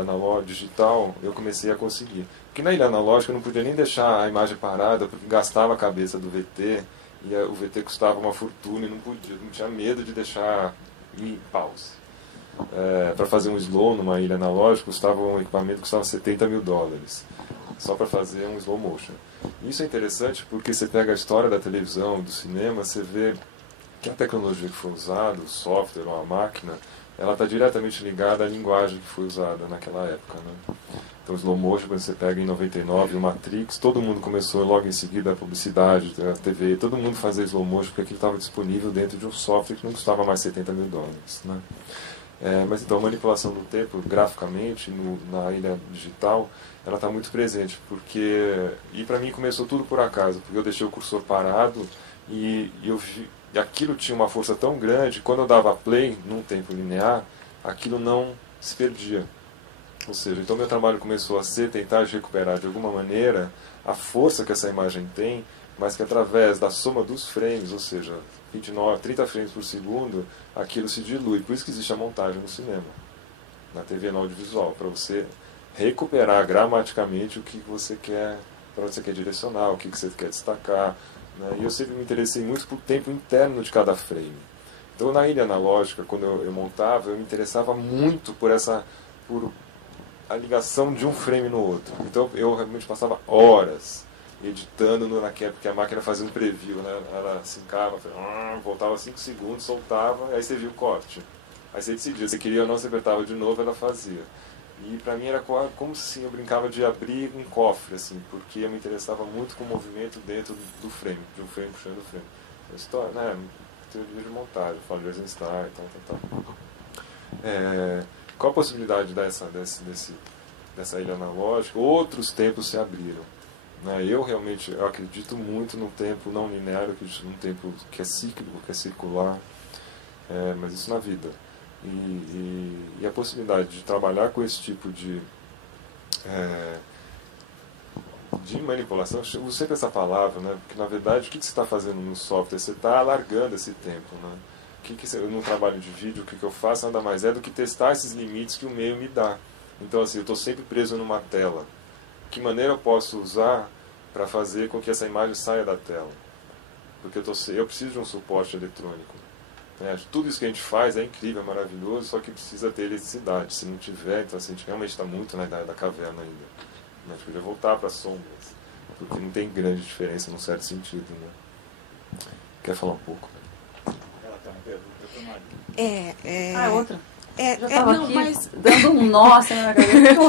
analógica digital, eu comecei a conseguir. Porque na ilha analógica eu não podia nem deixar a imagem parada, porque gastava a cabeça do VT, e o VT custava uma fortuna, e não tinha medo de deixar em pause. Para fazer um slow numa ilha analógica, um equipamento custava $70 mil. Só para fazer um slow motion. Isso é interessante porque você pega a história da televisão, do cinema, você vê que a tecnologia que foi usada, o software ou a máquina, ela está diretamente ligada à linguagem que foi usada naquela época. Né? Então, o slow motion, quando você pega em 99, o Matrix, todo mundo começou logo em seguida a publicidade, a TV, todo mundo fazia slow motion porque aquilo estava disponível dentro de um software que não custava mais $70 mil. Né? Mas então a manipulação do tempo, graficamente, na ilha digital, ela está muito presente, e para mim começou tudo por acaso, porque eu deixei o cursor parado e aquilo tinha uma força tão grande, quando eu dava play num tempo linear, aquilo não se perdia. Ou seja, então meu trabalho começou a tentar recuperar de alguma maneira a força que essa imagem tem, mas que através da soma dos frames, ou seja, 30 frames por segundo, aquilo se dilui. Por isso que existe a montagem no cinema, na TV no audiovisual, para você recuperar gramaticamente o que você quer, para onde você quer direcionar, o que você quer destacar. Né? E eu sempre me interessei muito por tempo interno de cada frame. Então, na ilha analógica, quando eu montava, eu me interessava muito por a ligação de um frame no outro. Então, eu realmente passava horas editando porque a máquina fazia um preview, né? Ela sincava, voltava 5 segundos, soltava, aí você via o corte. Aí você decidia, se queria ou não, você apertava de novo, ela fazia. E para mim era como se eu brincava de abrir um cofre, assim, porque eu me interessava muito com o movimento dentro do frame, de um frame puxando o frame. A história, né? Teoria de montagem, falo de Eisenstein, tal. Qual a possibilidade dessa ilha analógica? Outros tempos se abriram. Eu acredito muito no tempo não linear, eu acredito num tempo que é cíclico, que é circular, mas isso na vida. E a possibilidade de trabalhar com esse tipo de manipulação, eu uso sempre essa palavra, né? Porque na verdade o que você está fazendo no software? Você está alargando esse tempo. Né? No trabalho de vídeo, o que eu faço nada mais é do que testar esses limites que o meio me dá. Então, assim, eu estou sempre preso numa tela. Que maneira eu posso usar para fazer com que essa imagem saia da tela? Porque eu preciso de um suporte eletrônico. Tudo isso que a gente faz é incrível, é maravilhoso, só que precisa ter eletricidade. Se não tiver, então assim, a gente realmente está muito na idade da caverna ainda. A gente podia voltar para as sombras, porque não tem grande diferença num certo sentido. Né? Quer falar um pouco? Ela tem uma pergunta, outra. Não, mas dando um nó assim na cabeça.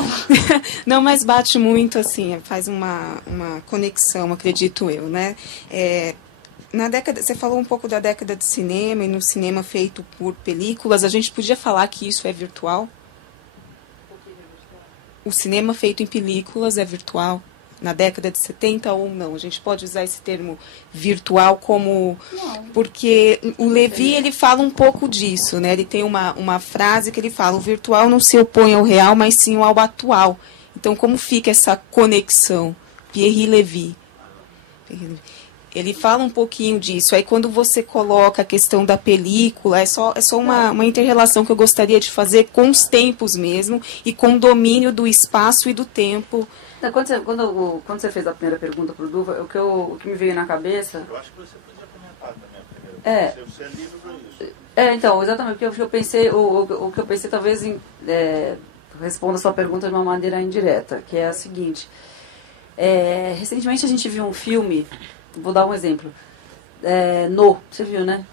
Não, mas bate muito assim, faz uma conexão, acredito eu, né? Na década, você falou um pouco da década de cinema e no cinema feito por películas, a gente podia falar que isso é virtual? O cinema feito em películas é virtual? Na década de 70 ou não? A gente pode usar esse termo virtual como... Não. Porque o Levi, ele fala um pouco disso, né? Ele tem uma frase que ele fala, o virtual não se opõe ao real, mas sim ao atual. Então, como fica essa conexão? Pierre Levy. Ele fala um pouquinho disso. Aí, quando você coloca a questão da película, é só uma inter-relação que eu gostaria de fazer com os tempos mesmo e com o domínio do espaço e do tempo. Quando você fez a primeira pergunta para o Duva, o que me veio na cabeça... Eu acho que você podia comentar também a primeira Então, exatamente, o que eu pensei, o que eu pensei talvez responda a sua pergunta de uma maneira indireta, que é a seguinte. Recentemente a gente viu um filme, vou dar um exemplo, você viu, né?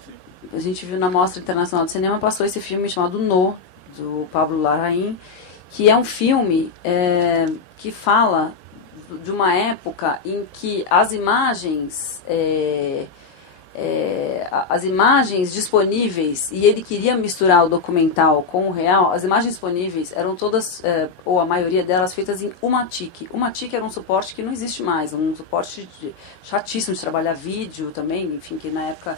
A gente viu na Mostra Internacional de Cinema, passou esse filme chamado No, do Pablo Larraín, que é um filme que fala de uma época em que as imagens disponíveis, e ele queria misturar o documental com o real, as imagens disponíveis eram todas, ou a maioria delas, feitas em Umatic. Umatic era um suporte que não existe mais, um suporte chatíssimo de trabalhar vídeo também, enfim, que na época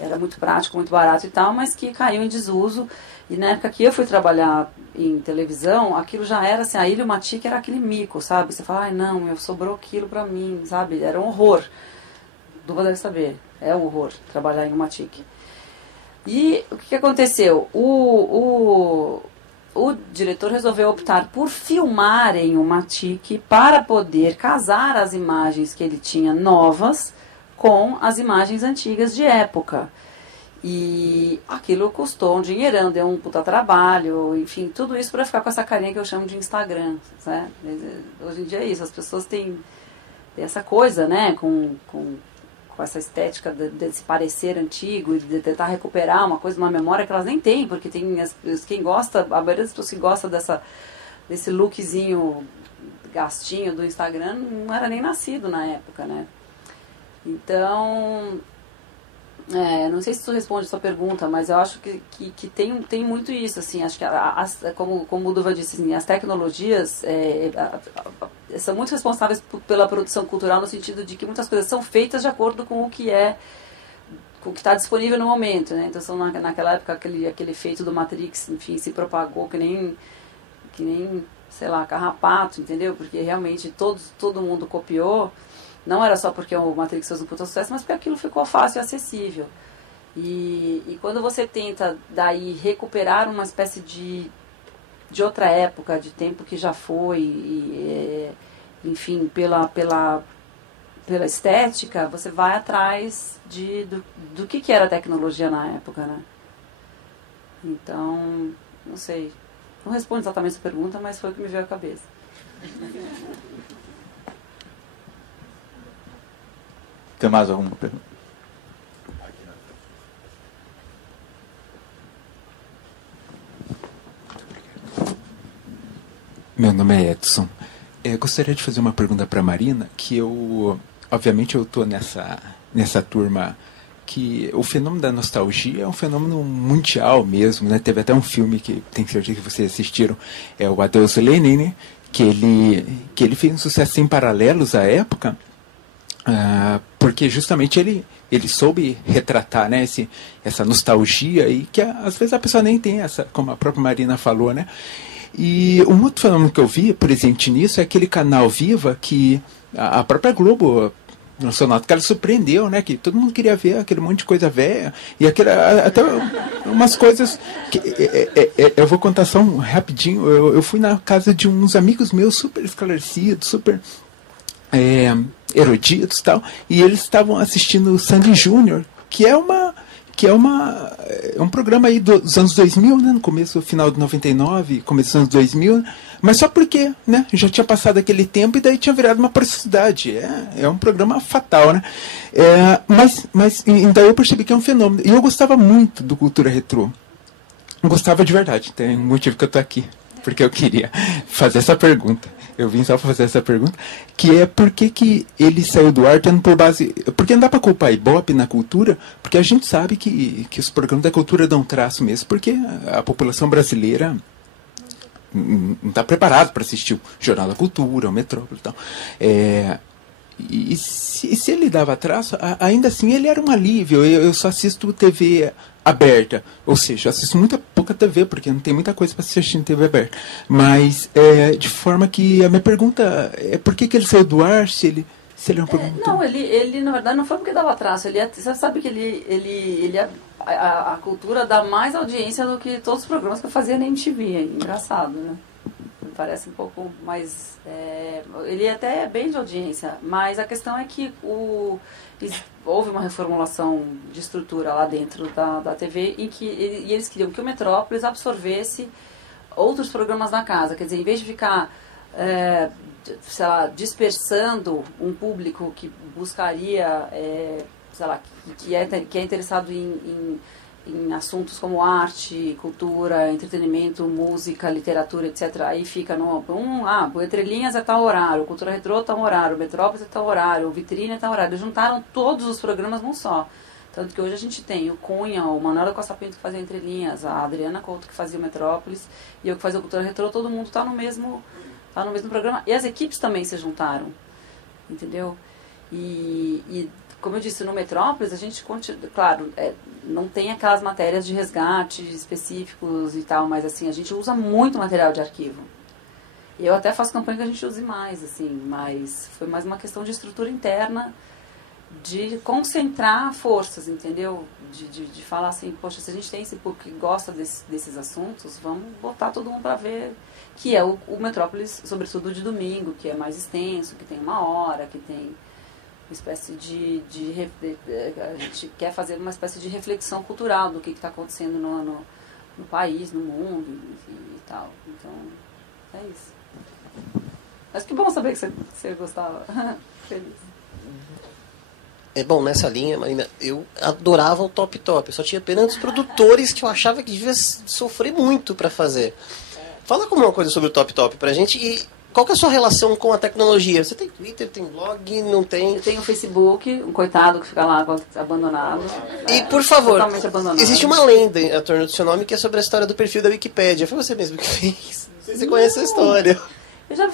era muito prático, muito barato e tal, mas que caiu em desuso. E na época que eu fui trabalhar em televisão, aquilo já era assim, a Ilmatic era aquele mico, sabe? Você fala, não, sobrou aquilo pra mim, sabe? Era um horror. Duva deve saber, é um horror trabalhar em Ilmatic. E o que aconteceu? O diretor resolveu optar por filmar em Ilmatic para poder casar as imagens que ele tinha novas com as imagens antigas de época. E aquilo custou um dinheirão, deu um puta trabalho, enfim, tudo isso para ficar com essa carinha que eu chamo de Instagram, né? Hoje em dia é isso, as pessoas têm essa coisa, né, com essa estética desse parecer antigo, de tentar recuperar uma coisa, uma memória que elas nem têm, porque tem quem gosta, a maioria das pessoas que gosta desse lookzinho gastinho do Instagram não era nem nascido na época, né? Então, não sei se isso responde a sua pergunta, mas eu acho que tem muito isso, assim, acho que como o Duva disse, assim, as tecnologias são muito responsáveis pela produção cultural, no sentido de que muitas coisas são feitas de acordo com o que está disponível no momento, né? Então, naquela época, aquele efeito do Matrix, enfim, se propagou que nem sei lá, carrapato, entendeu? Porque realmente todo mundo copiou. Não era só porque o Matrix fez um puta sucesso, mas porque aquilo ficou fácil e acessível. E quando você tenta, daí, recuperar uma espécie de outra época, de tempo que já foi, enfim, pela estética, você vai atrás do que era a tecnologia na época, né? Então, não sei. Não respondo exatamente essa pergunta, mas foi o que me veio à cabeça. Tem mais alguma pergunta? Meu nome é Edson. Eu gostaria de fazer uma pergunta para a Marina, que obviamente eu estou nessa turma que o fenômeno da nostalgia é um fenômeno mundial mesmo, né? Teve até um filme que tenho certeza que vocês assistiram, é o Adeus Lenin, né? que ele fez um sucesso sem paralelos à época, porque justamente ele soube retratar, né, essa nostalgia, e que às vezes a pessoa nem tem essa, como a própria Marina falou, né? E um outro fenômeno que eu vi presente nisso é aquele canal Viva, que a própria Globo nacional, que ela surpreendeu, né, que todo mundo queria ver aquele monte de coisa velha, e até umas coisas que, eu vou contar só rapidinho. Eu fui na casa de uns amigos meus super esclarecidos, super eruditos e tal, e eles estavam assistindo o Sandy Júnior, que é um programa aí dos anos 2000, né, no começo, final de 99, começo dos anos 2000, mas só porque, né, já tinha passado aquele tempo e daí tinha virado uma preciosidade. É um programa fatal, né? Mas daí eu percebi que é um fenômeno. E eu gostava muito do Cultura Retrô. Eu gostava de verdade. Tem um motivo que eu tô aqui, porque eu queria fazer essa pergunta. Eu vim só para fazer essa pergunta, que é por que ele saiu do ar tendo por base... Porque não dá para culpar Ibope na cultura, porque a gente sabe que os programas da cultura dão traço mesmo, porque a população brasileira não está preparada para assistir o Jornal da Cultura, o Metrópole e tal. E se ele dava traço, ainda assim ele era um alívio. Eu só assisto TV aberta, ou seja, eu assisto pouca TV, porque não tem muita coisa para assistir em TV aberta. Mas, de forma que a minha pergunta é por que ele saiu do ar, se ele é um programa... Não, ele na verdade não foi porque dava traço. Você sabe que a cultura dá mais audiência do que todos os programas que eu fazia na MTV. É engraçado, né? parece um pouco mais... ele até é bem de audiência, mas a questão é que houve uma reformulação de estrutura lá dentro da TV em que eles queriam que o Metrópolis absorvesse outros programas na casa. Quer dizer, em vez de ficar sei lá, dispersando um público que buscaria, sei lá, que é interessado em assuntos como arte, cultura, entretenimento, música, literatura, etc. Aí fica o Entrelinhas é tal horário, Cultura Retrô é tal horário, Metrópolis é tal horário, Vitrine é tal horário. Eles juntaram todos os programas num só. Tanto que hoje a gente tem o Cunha, o Manuel da Costa Pinto que fazia Entrelinhas, a Adriana Couto que fazia o Metrópolis e eu que fazia o Cultura Retrô, todo mundo está no mesmo programa. E as equipes também se juntaram, entendeu? E como eu disse, no Metrópolis a gente continua, claro, não tem aquelas matérias de resgate específicos e tal, mas assim, a gente usa muito material de arquivo. Eu até faço campanha que a gente use mais, assim, mas foi mais uma questão de estrutura interna, de concentrar forças, entendeu? De falar assim, poxa, se a gente tem esse público que gosta desses assuntos, vamos botar todo mundo para ver, que é o Metrópolis, sobretudo de domingo, que é mais extenso, que tem 1 hora, que tem uma espécie a gente quer fazer uma espécie de reflexão cultural do que está acontecendo no país, no mundo e tal. Então, é isso. Mas que bom saber que você gostava. Feliz. Bom, nessa linha, Marina, eu adorava o Top Top. Eu só tinha pena dos produtores que eu achava que devia sofrer muito para fazer. Fala como uma coisa sobre o Top Top pra gente e qual que é a sua relação com a tecnologia? Você tem Twitter, tem blog, não tem? Eu tenho o Facebook, um coitado que fica lá abandonado. E, por favor, totalmente abandonado. Existe uma lenda em torno do seu nome que é sobre a história do perfil da Wikipédia. Foi você mesmo que fez? Você conhece a história? Eu já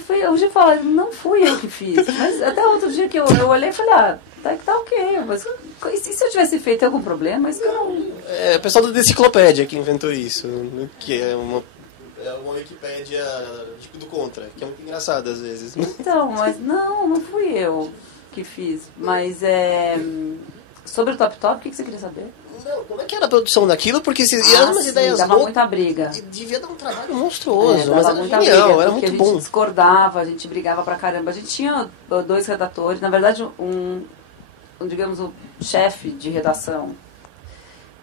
falei, não fui eu que fiz. Mas até outro dia que eu olhei e falei, tá ok. Mas e se eu tivesse feito algum problema? Isso que eu não... É o pessoal da Enciclopédia que inventou isso, que é uma Wikipédia do contra, que é muito engraçado às vezes. Então, mas não fui eu que fiz. Mas sobre o Top Top, o que você queria saber? Não, como é que era a produção daquilo? Porque eram umas ideias dava muita briga. Devia dar um trabalho monstruoso, mas dava era muita genial, briga, era porque muito a gente bom. discordava, a gente brigava pra caramba. A gente tinha 2 redatores, na verdade digamos, o chefe de redação,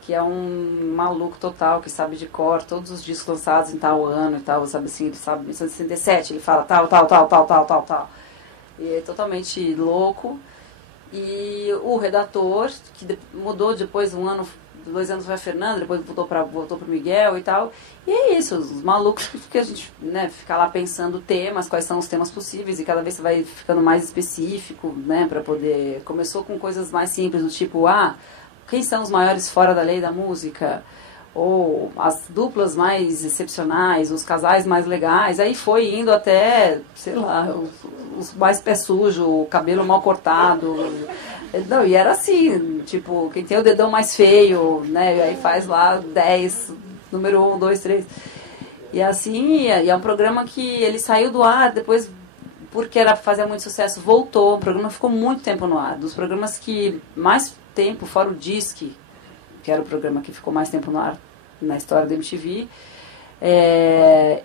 que é um maluco total, que sabe de cor todos os discos lançados em tal ano e tal, sabe assim, ele sabe, em 1967 ele fala tal. E é totalmente louco. E o redator, que mudou depois 2 anos foi a Fernanda, depois voltou pro Miguel e tal. E é isso, os malucos que a gente fica lá pensando temas, quais são os temas possíveis, e cada vez você vai ficando mais específico, para poder... Começou com coisas mais simples, do tipo, quem são os maiores fora da lei da música? Ou as duplas mais excepcionais, os casais mais legais. Aí foi indo até, sei lá, os mais pé sujo, o cabelo mal cortado. Não, e era assim, tipo, quem tem o dedão mais feio, aí faz lá 10, número 1, 2, 3. E assim, e é um programa que ele saiu do ar, depois, porque fazia muito sucesso, voltou. O programa ficou muito tempo no ar. Dos programas que mais tempo, fora o Disque, que era o programa que ficou mais tempo no ar na história da MTV,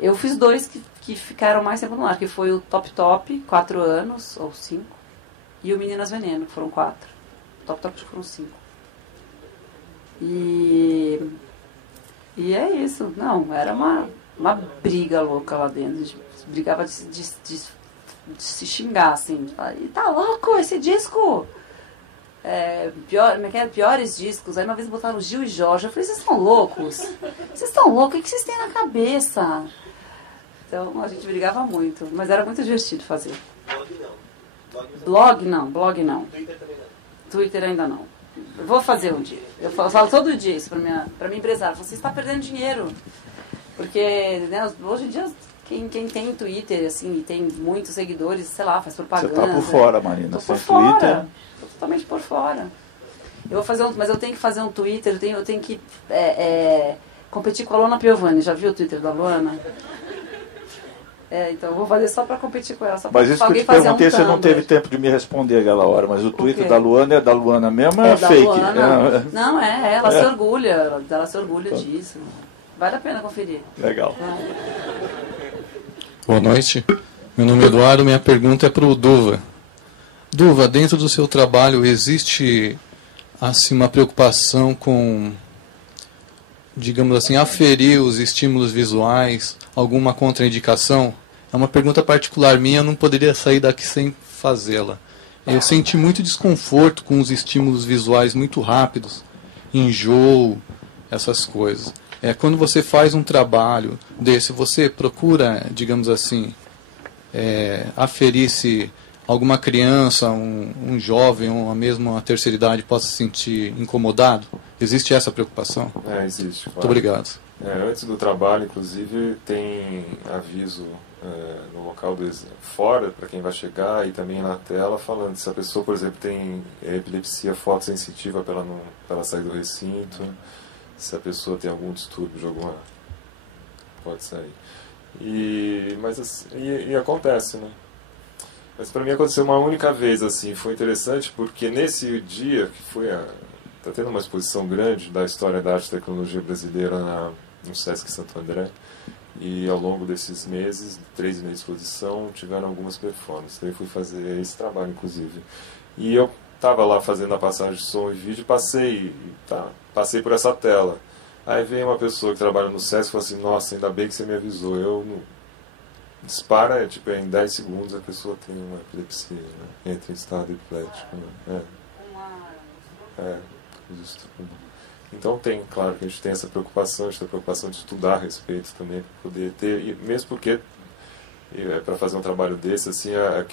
eu fiz 2 que ficaram mais tempo no ar, que foi o Top Top, 4 anos, ou 5, e o Meninas Veneno, que foram 4. O Top Top foram 5. E é isso. Não, era uma briga louca lá dentro. A gente brigava de se xingar, assim. De falar, tá louco esse disco? Piores discos. Aí uma vez botaram Gil e Jorge. Eu falei, vocês estão loucos? Vocês estão loucos? O que vocês têm na cabeça? Então a gente brigava muito. Mas era muito divertido fazer. Blog não. Twitter também não. Twitter ainda não. Eu vou fazer um dia. Eu falo todo dia isso pra minha empresária. Você está perdendo dinheiro. Porque hoje em dia quem tem Twitter assim, e tem muitos seguidores, sei lá, faz propaganda. Você tá por fora, Marina. Tô por fora. Tô totalmente por fora. Eu vou fazer mas eu tenho que fazer um Twitter, eu tenho que competir com a Luana Piovani. Já viu o Twitter da Luana? Então eu vou fazer só para competir com ela. Só mas isso que eu te perguntei, você não teve tempo de me responder aquela hora. Mas o Twitter da Luana é da Luana mesmo, é fake? Luana. Não, ela se orgulha. Ela se orgulha disso. Vale a pena conferir. Legal. Boa noite. Meu nome é Eduardo, minha pergunta é para o Duva. Duva, dentro do seu trabalho existe assim, uma preocupação com, digamos assim, aferir os estímulos visuais, alguma contraindicação? É uma pergunta particular minha, eu não poderia sair daqui sem fazê-la. Eu senti muito desconforto com os estímulos visuais muito rápidos, enjoo, essas coisas. Quando você faz um trabalho desse, você procura, digamos assim, aferir se alguma criança, um jovem, ou mesmo uma terceira idade possa se sentir incomodado? Existe essa preocupação? Existe. Claro. Muito obrigado. Antes do trabalho, inclusive, tem aviso no local fora, para quem vai chegar, e também na tela, falando se a pessoa, por exemplo, tem epilepsia fotossensitiva para ela sair do recinto, se a pessoa tem algum distúrbio de alguma... pode sair. E acontece, né? Mas para mim aconteceu uma única vez, assim, foi interessante porque nesse dia, que foi está tendo uma exposição grande da história da arte e tecnologia brasileira no Sesc Santo André, e ao longo desses meses, 3 meses de exposição, tiveram algumas performances. Então eu fui fazer esse trabalho, inclusive. E eu estava lá fazendo a passagem de som e vídeo, passei por essa tela. Aí veio uma pessoa que trabalha no Sesc e falou assim: nossa, ainda bem que você me avisou. Dispara, em 10 segundos a pessoa tem uma epilepsia, né? Entra em estado epilético. Né? Então claro que a gente tem essa preocupação, a gente tem a preocupação de estudar a respeito também, para poder ter, e mesmo porque para fazer um trabalho desse, assim, a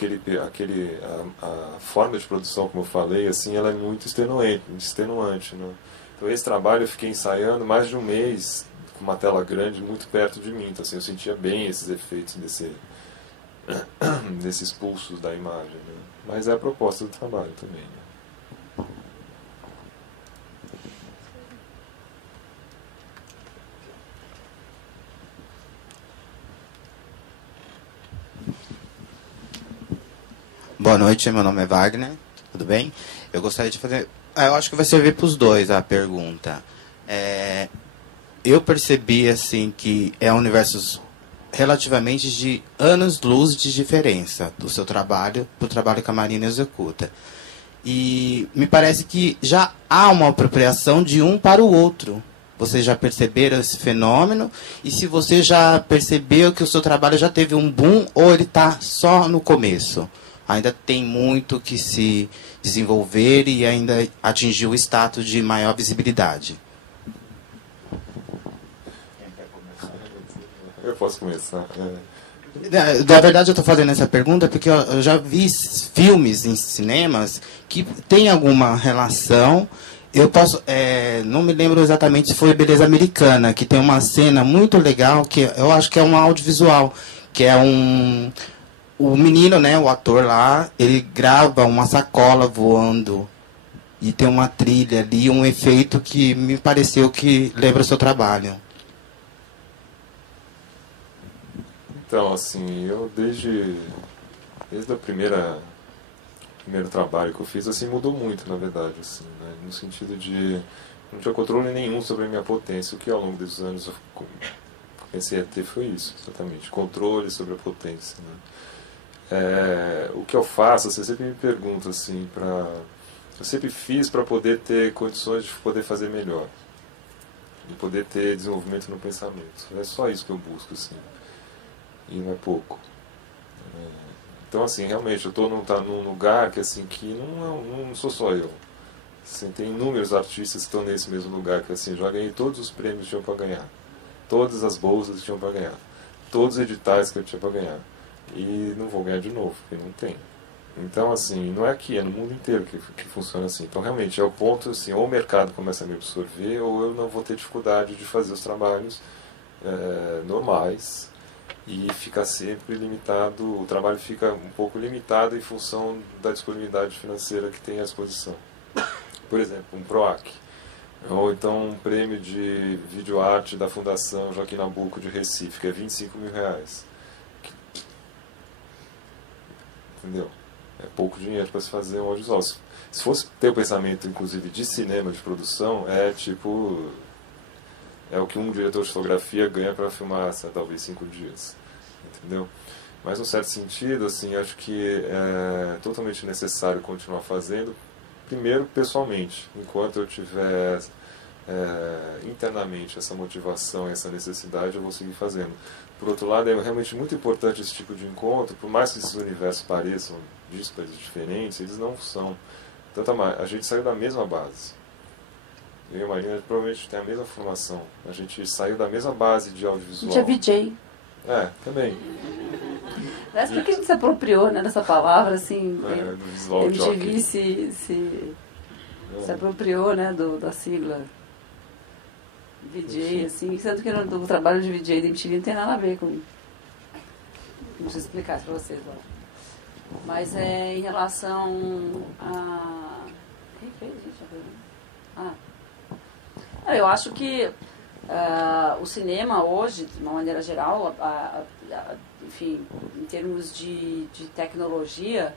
forma de produção, como eu falei, assim, ela é muito extenuante, né? Então esse trabalho eu fiquei ensaiando mais de um mês, com uma tela grande muito perto de mim, então assim, eu sentia bem esses efeitos desses pulsos da imagem, né? Mas é a proposta do trabalho também, né? Boa noite, meu nome é Wagner, tudo bem? Eu gostaria de fazer... eu acho que vai servir para os dois a pergunta. Eu percebi assim que universos relativamente de anos-luz de diferença do seu trabalho para o trabalho que a Marina executa. E me parece que já há uma apropriação de um para o outro. Vocês já perceberam esse fenômeno? E se você já percebeu que o seu trabalho já teve um boom ou ele está só no começo? Ainda tem muito que se desenvolver e ainda atingir o status de maior visibilidade. Eu posso começar. Na verdade, eu estou fazendo essa pergunta porque eu já vi filmes em cinemas que tem alguma relação. Eu posso, não me lembro exatamente se foi Beleza Americana, que tem uma cena muito legal, que eu acho que é um audiovisual, que é o menino, né, o ator lá, ele grava uma sacola voando e tem uma trilha ali, um efeito que me pareceu que lembra o seu trabalho. Então, assim, eu desde o primeiro trabalho que eu fiz, assim, mudou muito, na verdade, assim, né, no sentido de não tinha controle nenhum sobre a minha potência, o que ao longo dos anos eu comecei a ter foi isso, exatamente, controle sobre a potência, né. O que eu faço, você sempre me pergunta assim, eu sempre fiz para poder ter condições de poder fazer melhor e poder ter desenvolvimento no pensamento. É só isso que eu busco, assim, e não é pouco. Então, assim, realmente eu estou num lugar que, assim, que não sou só eu. Assim, tem inúmeros artistas que estão nesse mesmo lugar, que, assim, já ganhei todos os prêmios que tinham para ganhar, todas as bolsas que tinham para ganhar, todos os editais que eu tinha para ganhar. E não vou ganhar de novo, porque não tem. Então, assim, não é aqui, é no mundo inteiro que funciona assim. Então, realmente, é o ponto, assim, ou o mercado começa a me absorver, ou eu não vou ter dificuldade de fazer os trabalhos normais, e fica sempre limitado, o trabalho fica um pouco limitado em função da disponibilidade financeira que tem à disposição. Por exemplo, um PROAC, ou então um prêmio de videoarte da Fundação Joaquim Nabuco de Recife, que é R$25 mil. Entendeu? É pouco dinheiro para se fazer um audiovisual. Se fosse ter o pensamento, inclusive, de cinema, de produção, é o que um diretor de fotografia ganha para filmar, talvez 5 dias. entendeu? Mas, num certo sentido, assim, acho que é totalmente necessário continuar fazendo, primeiro, pessoalmente, enquanto eu tiver internamente essa motivação e essa necessidade, eu vou seguir fazendo. Por outro lado, é realmente muito importante esse tipo de encontro, por mais que esses universos pareçam díspares, diferentes, eles não são. Tanto a gente saiu da mesma base. Eu e a Marina provavelmente tem a mesma formação. A gente saiu da mesma base de audiovisual. A gente é VJ. Também. Parece que a gente se apropriou, né, dessa palavra, assim. Do visual MTV se apropriou, né, da sigla VJ, assim, sendo que o trabalho de VJ da MTV não tem nada a ver com... Não preciso explicar isso pra vocês, ó. Mas em relação a... Quem fez, gente? Eu acho que o cinema hoje, de uma maneira geral, enfim, em termos de tecnologia,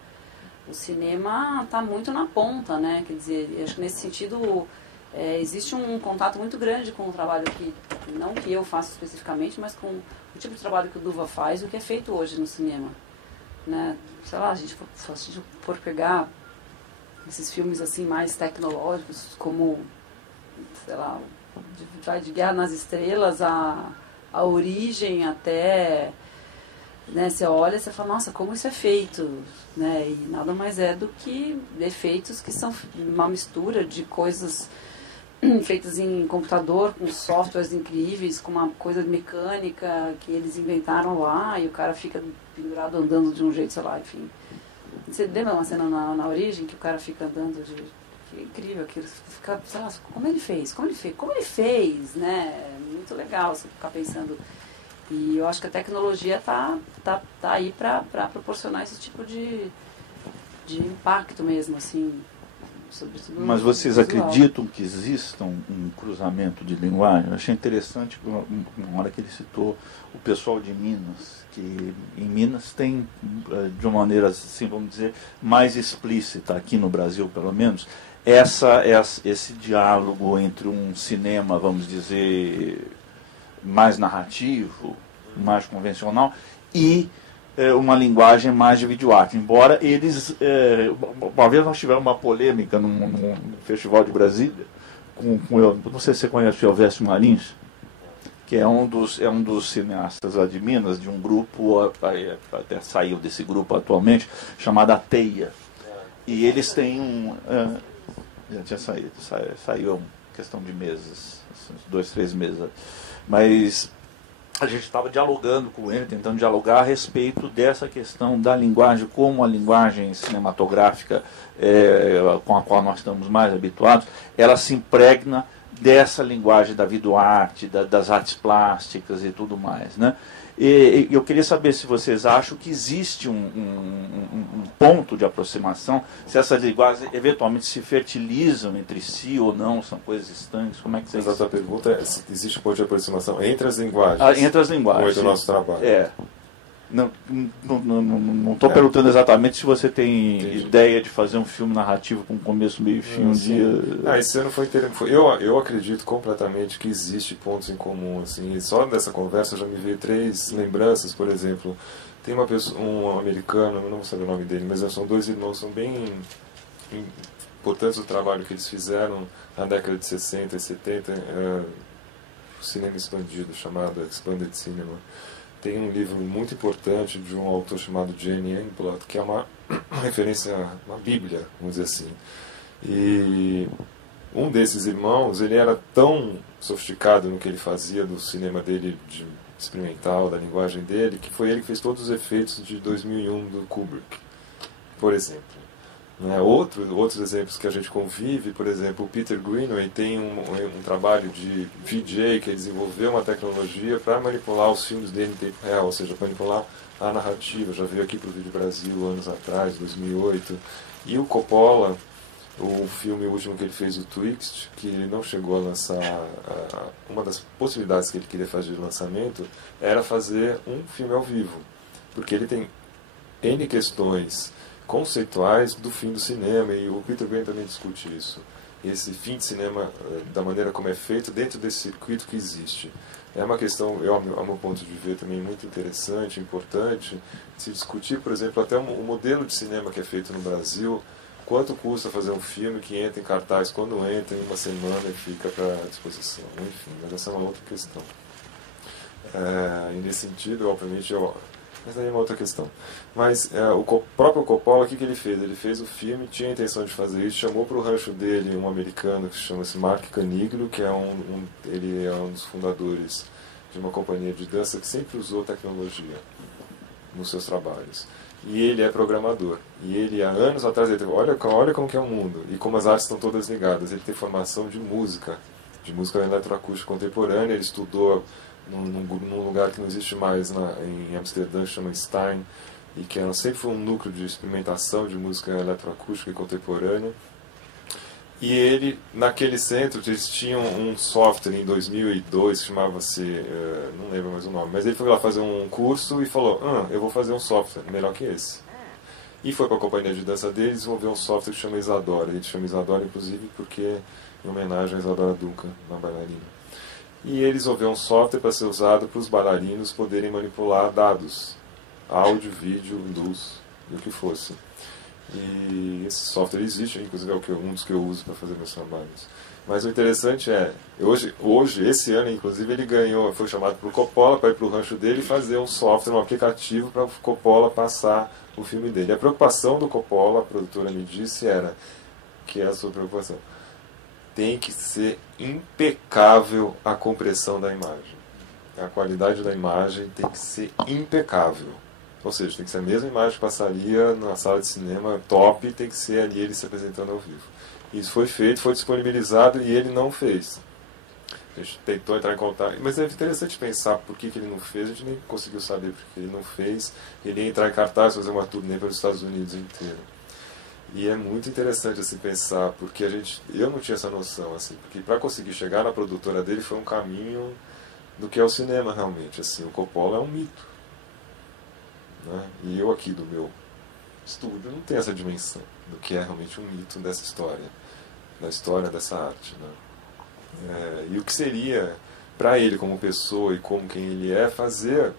o cinema está muito na ponta, né? Quer dizer, acho que nesse sentido existe um contato muito grande com o trabalho que, não que eu faço especificamente, mas com o tipo de trabalho que o Duva faz, o que é feito hoje no cinema, né? Sei lá, se a gente for pegar esses filmes assim mais tecnológicos, como, sei lá, vai de Guerra nas Estrelas, a Origem, até, né, você olha e você fala, nossa, como isso é feito, né? E nada mais é do que efeitos que são uma mistura de coisas feitas em computador, com softwares incríveis, com uma coisa mecânica que eles inventaram lá, e o cara fica pendurado andando de um jeito, sei lá, enfim. Você lembra uma cena na Origem que o cara fica andando de... Que é incrível, que ele fica, sei lá, como ele fez, né? É muito legal você ficar pensando. E eu acho que a tecnologia tá aí para proporcionar esse tipo de impacto mesmo, assim. Sobretudo. Mas vocês acreditam que exista um cruzamento de linguagem? Eu achei interessante uma hora que ele citou o pessoal de Minas, que em Minas tem, de uma maneira, assim, vamos dizer, mais explícita, aqui no Brasil pelo menos, esse diálogo entre um cinema, vamos dizer, mais narrativo, mais convencional, e uma linguagem mais de videoarte. Embora eles... uma vez nós tivemos uma polêmica num festival de Brasília, eu não sei se você conhece o Elvésio Marins, que é um dos cineastas lá de Minas, de um grupo, até saiu desse grupo atualmente, chamado A Teia. E eles têm já tinha saído, saiu questão de meses, 2, 3 meses. Mas a gente estava dialogando com ele, tentando dialogar a respeito dessa questão da linguagem, como a linguagem cinematográfica com a qual nós estamos mais habituados, ela se impregna dessa linguagem da videoarte, das artes plásticas e tudo mais, né? E eu queria saber se vocês acham que existe um ponto de aproximação, se essas linguagens eventualmente se fertilizam entre si ou não, são coisas distantes, como é que vocês... Mas a pergunta é se existe um ponto de aproximação entre as linguagens. Entre as linguagens. Ou entre o nosso trabalho. Não estou perguntando exatamente se você tem ideia de fazer um filme narrativo com começo, meio e fim, um dia... Esse ano foi interessante. Eu acredito completamente que existe pontos em comum. Assim, e só dessa conversa já me veio 3 lembranças, por exemplo. Tem uma pessoa, um americano, eu não vou saber o nome dele, mas são 2 irmãos, são bem importantes o trabalho que eles fizeram na década de 60 e 70, o cinema expandido, chamado Expanded Cinema. Tem um livro muito importante de um autor chamado Jane Youngblood, que é uma referência, uma bíblia, vamos dizer assim. E um desses irmãos, ele era tão sofisticado no que ele fazia do cinema dele, de experimental, da linguagem dele, que foi ele que fez todos os efeitos de 2001 do Kubrick, por exemplo. Outros exemplos que a gente convive, por exemplo, o Peter Greenaway tem um trabalho de VJ, que ele desenvolveu uma tecnologia para manipular os filmes dele em tempo real, ou seja, manipular a narrativa. Já veio aqui para o Vídeo Brasil anos atrás, 2008. E o Coppola, o filme último que ele fez, o Twixt, que ele não chegou a lançar, uma das possibilidades que ele queria fazer de lançamento era fazer um filme ao vivo, porque ele tem N questões conceituais do fim do cinema, e o Peter Green também discute isso. esse fim de cinema da maneira como é feito dentro desse circuito que existe. É uma questão, ao meu ponto de ver, também muito interessante, importante, se discutir, por exemplo, até o modelo de cinema que é feito no Brasil, quanto custa fazer um filme que entra em cartaz, quando entra em uma semana e fica para disposição. Enfim, mas essa é uma outra questão. E nesse sentido, obviamente, mas aí é uma outra questão. Mas o próprio Coppola, o que ele fez? Ele fez o filme, tinha a intenção de fazer isso, chamou para o rancho dele um americano que chama-se Mark Caniglio, que é ele é um dos fundadores de uma companhia de dança que sempre usou tecnologia nos seus trabalhos. E ele é programador. E ele, há anos atrás, ele teve, olha como que é o mundo e como as artes estão todas ligadas. Ele tem formação de música eletroacústica contemporânea, ele estudou num lugar que não existe mais em Amsterdã, chama Stein, e que sempre foi um núcleo de experimentação de música eletroacústica e contemporânea. E ele, naquele centro, eles tinham um software em 2002 que chamava-se, não lembro mais o nome, mas ele foi lá fazer um curso e falou, eu vou fazer um software melhor que esse. E foi para a companhia de dança dele e desenvolveu um software que chama Isadora. Ele chama Isadora, inclusive, porque em homenagem a Isadora Duncan, uma bailarina. E ele desenvolveu um software para ser usado para os bailarinos poderem manipular dados, áudio, vídeo, luz, e o que fosse. E esse software existe, inclusive é um dos que eu uso para fazer meus trabalhos. Mas o interessante é, hoje, esse ano, inclusive, ele foi chamado para o Coppola para ir para o rancho dele e fazer um software, um aplicativo para o Coppola passar o filme dele. A preocupação do Coppola, a produtora me disse, que é a sua preocupação. Tem que ser impecável a compressão da imagem. A qualidade da imagem tem que ser impecável. Ou seja, tem que ser a mesma imagem que passaria na sala de cinema top, tem que ser ali ele se apresentando ao vivo. Isso foi feito, foi disponibilizado e ele não fez. A gente tentou entrar em contato, mas é interessante pensar por que ele não fez, a gente nem conseguiu saber por que ele não fez. Ele ia entrar em cartaz, fazer uma turnê pelos Estados Unidos inteiro. E é muito interessante assim pensar, porque eu não tinha essa noção, assim, porque para conseguir chegar na produtora dele foi um caminho do que é o cinema realmente. Assim, o Coppola é um mito, né? E eu aqui do meu estúdio não tenho essa dimensão do que é realmente um mito dessa história, da história dessa arte, né? E o que seria para ele como pessoa e como quem ele é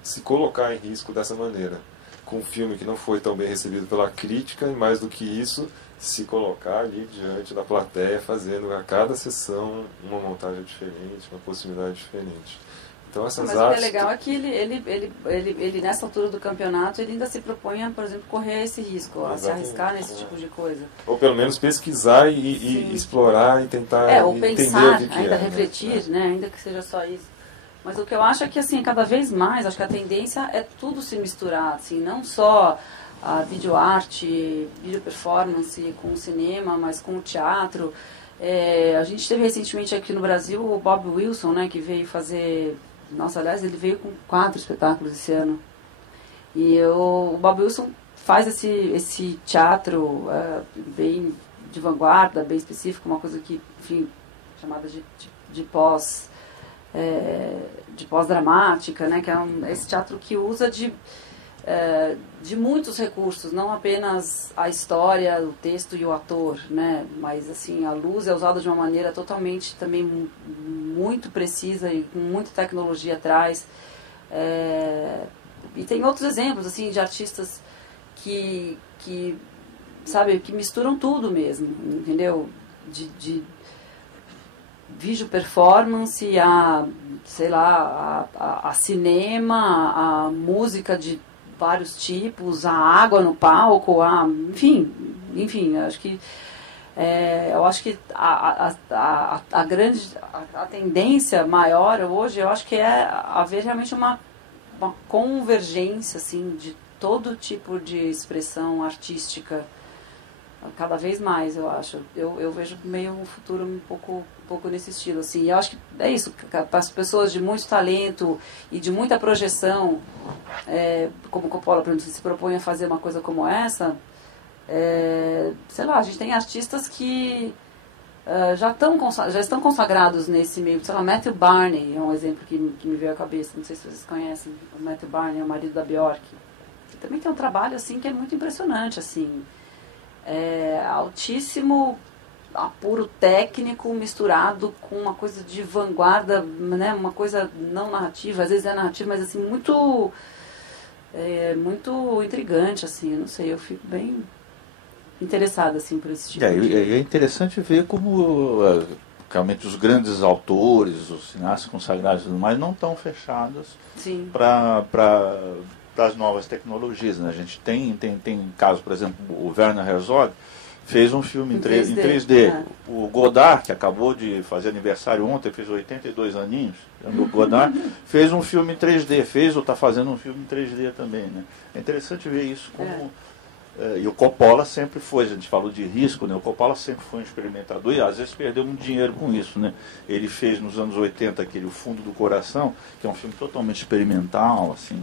se colocar em risco dessa maneira, com um filme que não foi tão bem recebido pela crítica, e mais do que isso, se colocar ali diante da plateia, fazendo a cada sessão uma montagem diferente, uma possibilidade diferente. Então essas Mas artes... o que é legal é que ele nessa altura do campeonato, ele ainda se propõe a, por exemplo, correr esse risco, a se arriscar nesse tipo de coisa. Ou pelo menos pesquisar e explorar e tentar ou entender pensar, o que ainda é, refletir, né? Ainda que seja só isso. Mas o que eu acho é que, assim, cada vez mais, acho que a tendência é tudo se misturar, assim, não só a videoarte, videoperformance com o cinema, mas com o teatro. A gente teve recentemente aqui no Brasil o Bob Wilson, né, que veio fazer... Nossa, aliás, ele veio com 4 espetáculos esse ano. E o Bob Wilson faz esse teatro bem de vanguarda, bem específico, uma coisa que, enfim, chamada de pós-dramática, né, que é esse teatro que usa de muitos recursos, não apenas a história, o texto e o ator, né, mas assim, a luz é usada de uma maneira totalmente também muito precisa e com muita tecnologia atrás. E tem outros exemplos assim de artistas que sabe, que misturam tudo mesmo, entendeu? De vídeo performance, a cinema, a música de vários tipos, a água no palco, enfim, acho que a tendência maior hoje, eu acho que é haver realmente uma convergência assim de todo tipo de expressão artística, cada vez mais, eu acho. Eu vejo meio um futuro um pouco nesse estilo, assim. E eu acho que é isso, para as pessoas de muito talento e de muita projeção, como o Coppola, por exemplo, se propõe a fazer uma coisa como essa, sei lá, a gente tem artistas que já estão consagrados nesse meio. Sei lá, Matthew Barney é um exemplo que me veio à cabeça, não sei se vocês conhecem. O Matthew Barney é o marido da Bjork, que também tem um trabalho assim que é muito impressionante, assim. Altíssimo apuro técnico misturado com uma coisa de vanguarda, né? Uma coisa não narrativa, às vezes é narrativa, mas assim, muito intrigante, assim, não sei, eu fico bem interessada assim, por esse tipo É interessante ver como realmente os grandes autores, os cineastas consagrados e tudo mais, não estão fechados para as novas tecnologias. Né? A gente tem casos, por exemplo, o Werner Herzog fez um filme em 3D. O Godard, que acabou de fazer aniversário ontem, fez 82 aninhos, o Godard fez um filme em 3D, fez ou está fazendo um filme em 3D também. Né? É interessante ver isso como... e o Coppola sempre foi, a gente falou de risco, né? O Coppola sempre foi um experimentador e às vezes perdeu muito dinheiro com isso. Né? Ele fez nos anos 80 aquele O Fundo do Coração, que é um filme totalmente experimental, assim,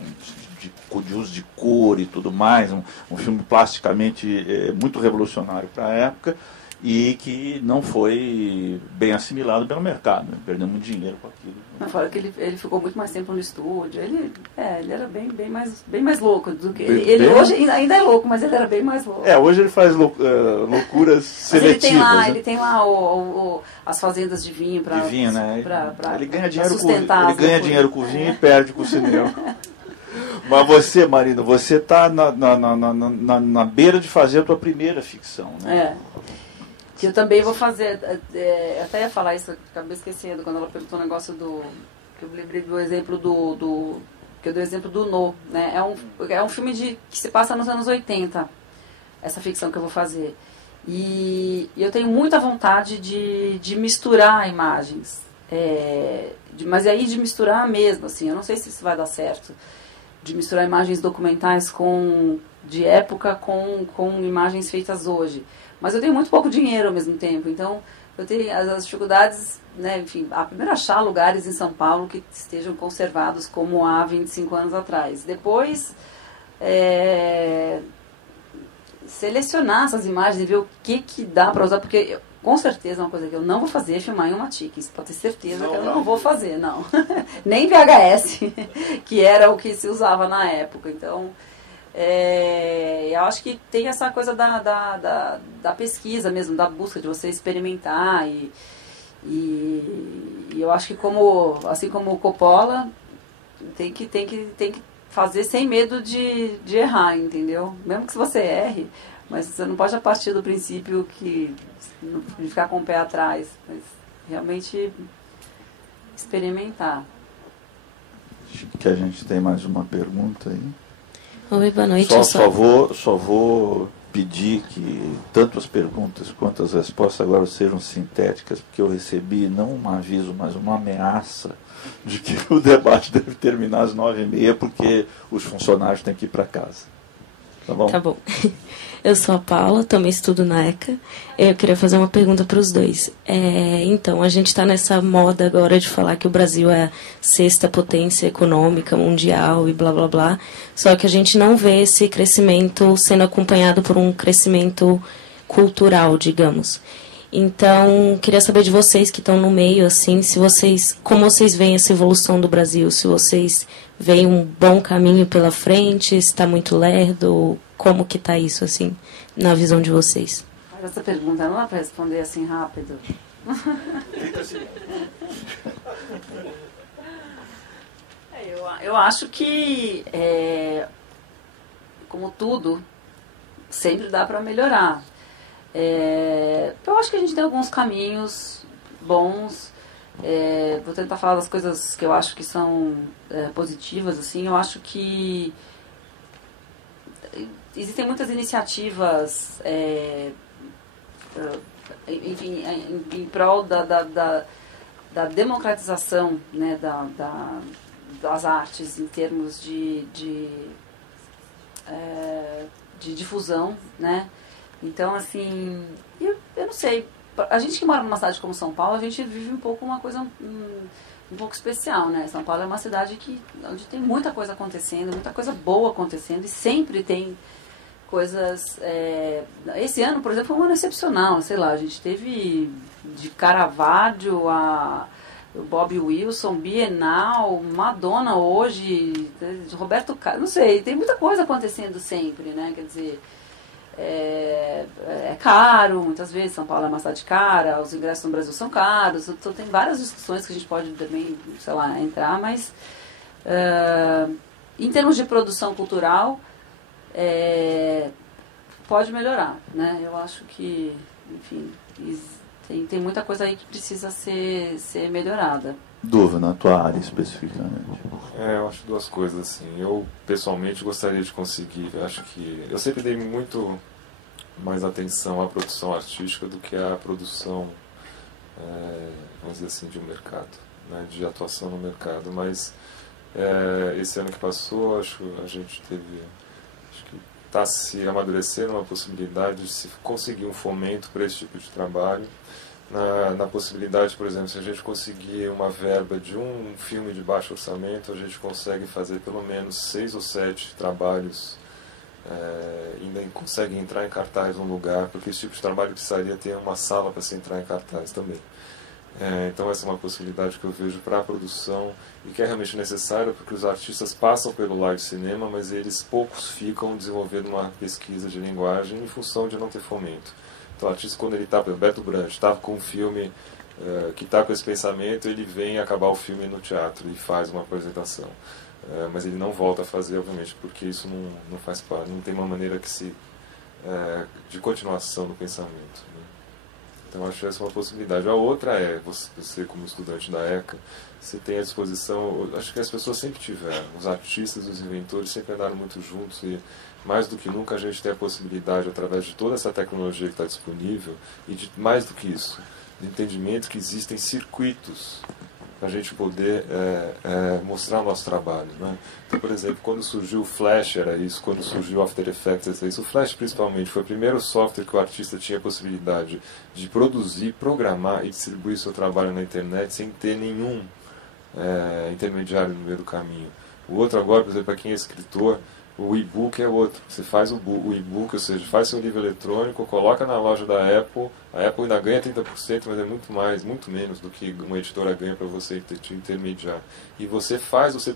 de uso de cor e tudo mais, um filme plasticamente muito revolucionário para a época e que não foi bem assimilado pelo mercado, né? Perdeu muito dinheiro com aquilo. Mas fora que ele ficou muito mais tempo no estúdio, ele era bem mais louco do que... Ele hoje ainda é louco, mas ele era bem mais louco. Hoje ele faz loucuras seletivas. Ele tem lá as fazendas de vinho para né? Ele ganha dinheiro com vinho e perde com o cinema. Mas você, Marina, você está na beira de fazer a tua primeira ficção, né? Que eu também vou fazer, até ia falar isso, acabei esquecendo, quando ela perguntou o negócio que eu lembrei do exemplo que eu dei o exemplo do No, né? É um filme que se passa nos anos 80, essa ficção que eu vou fazer. E eu tenho muita vontade de misturar imagens, mas aí de misturar mesmo, assim, eu não sei se isso vai dar certo, de misturar imagens documentais de época com imagens feitas hoje. Mas eu tenho muito pouco dinheiro ao mesmo tempo, então eu tenho as dificuldades, né, enfim, primeiro achar lugares em São Paulo que estejam conservados como há 25 anos atrás. Depois, selecionar essas imagens e ver o que dá para usar, porque com certeza uma coisa que eu não vou fazer é filmar em uma TIC, isso pode ter certeza que eu não vou fazer, não. Nem VHS, que era o que se usava na época, então... eu acho que tem essa coisa da pesquisa mesmo, da busca, de você experimentar e eu acho que assim como o Coppola tem que fazer sem medo de errar, entendeu? Mesmo que você erre, mas você não pode partir do princípio de ficar com o pé atrás, mas realmente experimentar. Acho que a gente tem mais uma pergunta aí. Oi, boa noite. Só vou pedir que tanto as perguntas quanto as respostas agora sejam sintéticas, porque eu recebi não um aviso, mas uma ameaça de que o debate deve terminar às 9h30, porque os funcionários têm que ir para casa. Tá bom? Tá bom. Eu sou a Paula, também estudo na ECA. Eu queria fazer uma pergunta para os dois. Então, a gente está nessa moda agora de falar que o Brasil é a 6ª potência econômica mundial e blá, blá, blá. Só que a gente não vê esse crescimento sendo acompanhado por um crescimento cultural, digamos. Então, queria saber de vocês que estão no meio, assim, como vocês veem essa evolução do Brasil, se vocês veem um bom caminho pela frente, se está muito lerdo, como que está isso, assim, na visão de vocês? Mas essa pergunta não dá para responder assim rápido. Eu acho que, como tudo, sempre dá para melhorar. Eu acho que a gente tem alguns caminhos bons. Vou tentar falar das coisas que eu acho que são positivas. Assim, eu acho que existem muitas iniciativas enfim, em prol da democratização, né, das artes em termos de difusão, né? Então, assim, eu não sei, a gente que mora numa cidade como São Paulo, a gente vive um pouco uma coisa um pouco especial, né? São Paulo é uma cidade onde tem muita coisa acontecendo, muita coisa boa acontecendo, e sempre tem coisas... esse ano, por exemplo, foi um ano excepcional, sei lá, a gente teve de Caravaggio a Bob Wilson, Bienal, Madonna hoje, Roberto Carlos, não sei, tem muita coisa acontecendo sempre, né? Quer dizer... é caro, muitas vezes. São Paulo é uma cidade cara, os ingressos no Brasil são caros. Então, tem várias discussões que a gente pode também, sei lá, entrar, mas em termos de produção cultural, pode melhorar, né? Eu acho que, enfim, tem muita coisa aí que precisa ser melhorada. Dúvida na tua área especificamente. Eu acho duas coisas assim. Eu pessoalmente gostaria de conseguir, acho que eu sempre dei muito mais atenção à produção artística do que à produção, vamos dizer assim, de um mercado, né, de atuação no mercado. Mas esse ano que passou, acho que a gente está se amadurecendo uma possibilidade de se conseguir um fomento para esse tipo de trabalho. Na possibilidade, por exemplo, se a gente conseguir uma verba de um filme de baixo orçamento, a gente consegue fazer pelo menos 6 ou 7 trabalhos, ainda consegue entrar em cartaz num lugar, porque esse tipo de trabalho precisaria ter uma sala para se entrar em cartaz também. Então essa é uma possibilidade que eu vejo para a produção e que é realmente necessária, porque os artistas passam pelo live cinema, mas poucos ficam desenvolvendo uma pesquisa de linguagem em função de não ter fomento. Então o artista, quando ele está, por exemplo, Beto Brandt, está com um filme que está com esse pensamento, ele vem acabar o filme no teatro e faz uma apresentação. Mas ele não volta a fazer, obviamente, porque isso não faz parte, não tem uma maneira de continuação do pensamento, né? Então acho essa uma possibilidade. A outra você como estudante da ECA, você tem à disposição, acho que as pessoas sempre tiveram, os artistas e os inventores sempre andaram muito juntos e mais do que nunca a gente tem a possibilidade, através de toda essa tecnologia que está disponível, e de mais do que isso, de entendimento que existem circuitos para a gente poder mostrar o nosso trabalho, né? Então, por exemplo, quando surgiu o Flash era isso, quando surgiu o After Effects era isso. O Flash, principalmente, foi o primeiro software que o artista tinha a possibilidade de produzir, programar e distribuir seu trabalho na internet sem ter nenhum intermediário no meio do caminho. O outro agora, por exemplo, para quem é escritor, o e-book é outro. Você faz o e-book, ou seja, faz seu livro eletrônico, coloca na loja da Apple, a Apple ainda ganha 30%, mas é muito menos do que uma editora ganha para você te intermediar. E você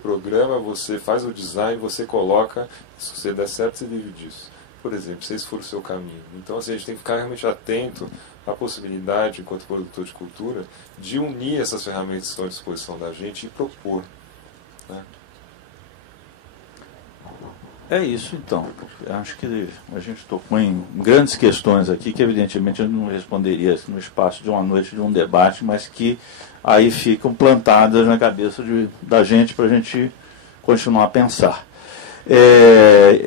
programa, você faz o design, você coloca, se você der certo, você vive disso. Por exemplo, se esse for o seu caminho. Então, assim, a gente tem que ficar realmente atento à possibilidade, enquanto produtor de cultura, de unir essas ferramentas que estão à disposição da gente e propor, né? É isso, então. Acho que a gente tocou em grandes questões aqui, que evidentemente eu não responderia no espaço de uma noite, de um debate, mas que aí ficam plantadas na cabeça da gente para a gente continuar a pensar.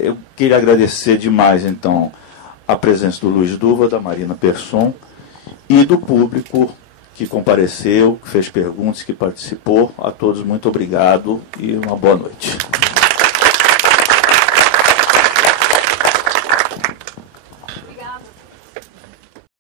Eu queria agradecer demais, então, a presença do Luiz Duva, da Marina Persson e do público que compareceu, que fez perguntas, que participou. A todos muito obrigado e uma boa noite.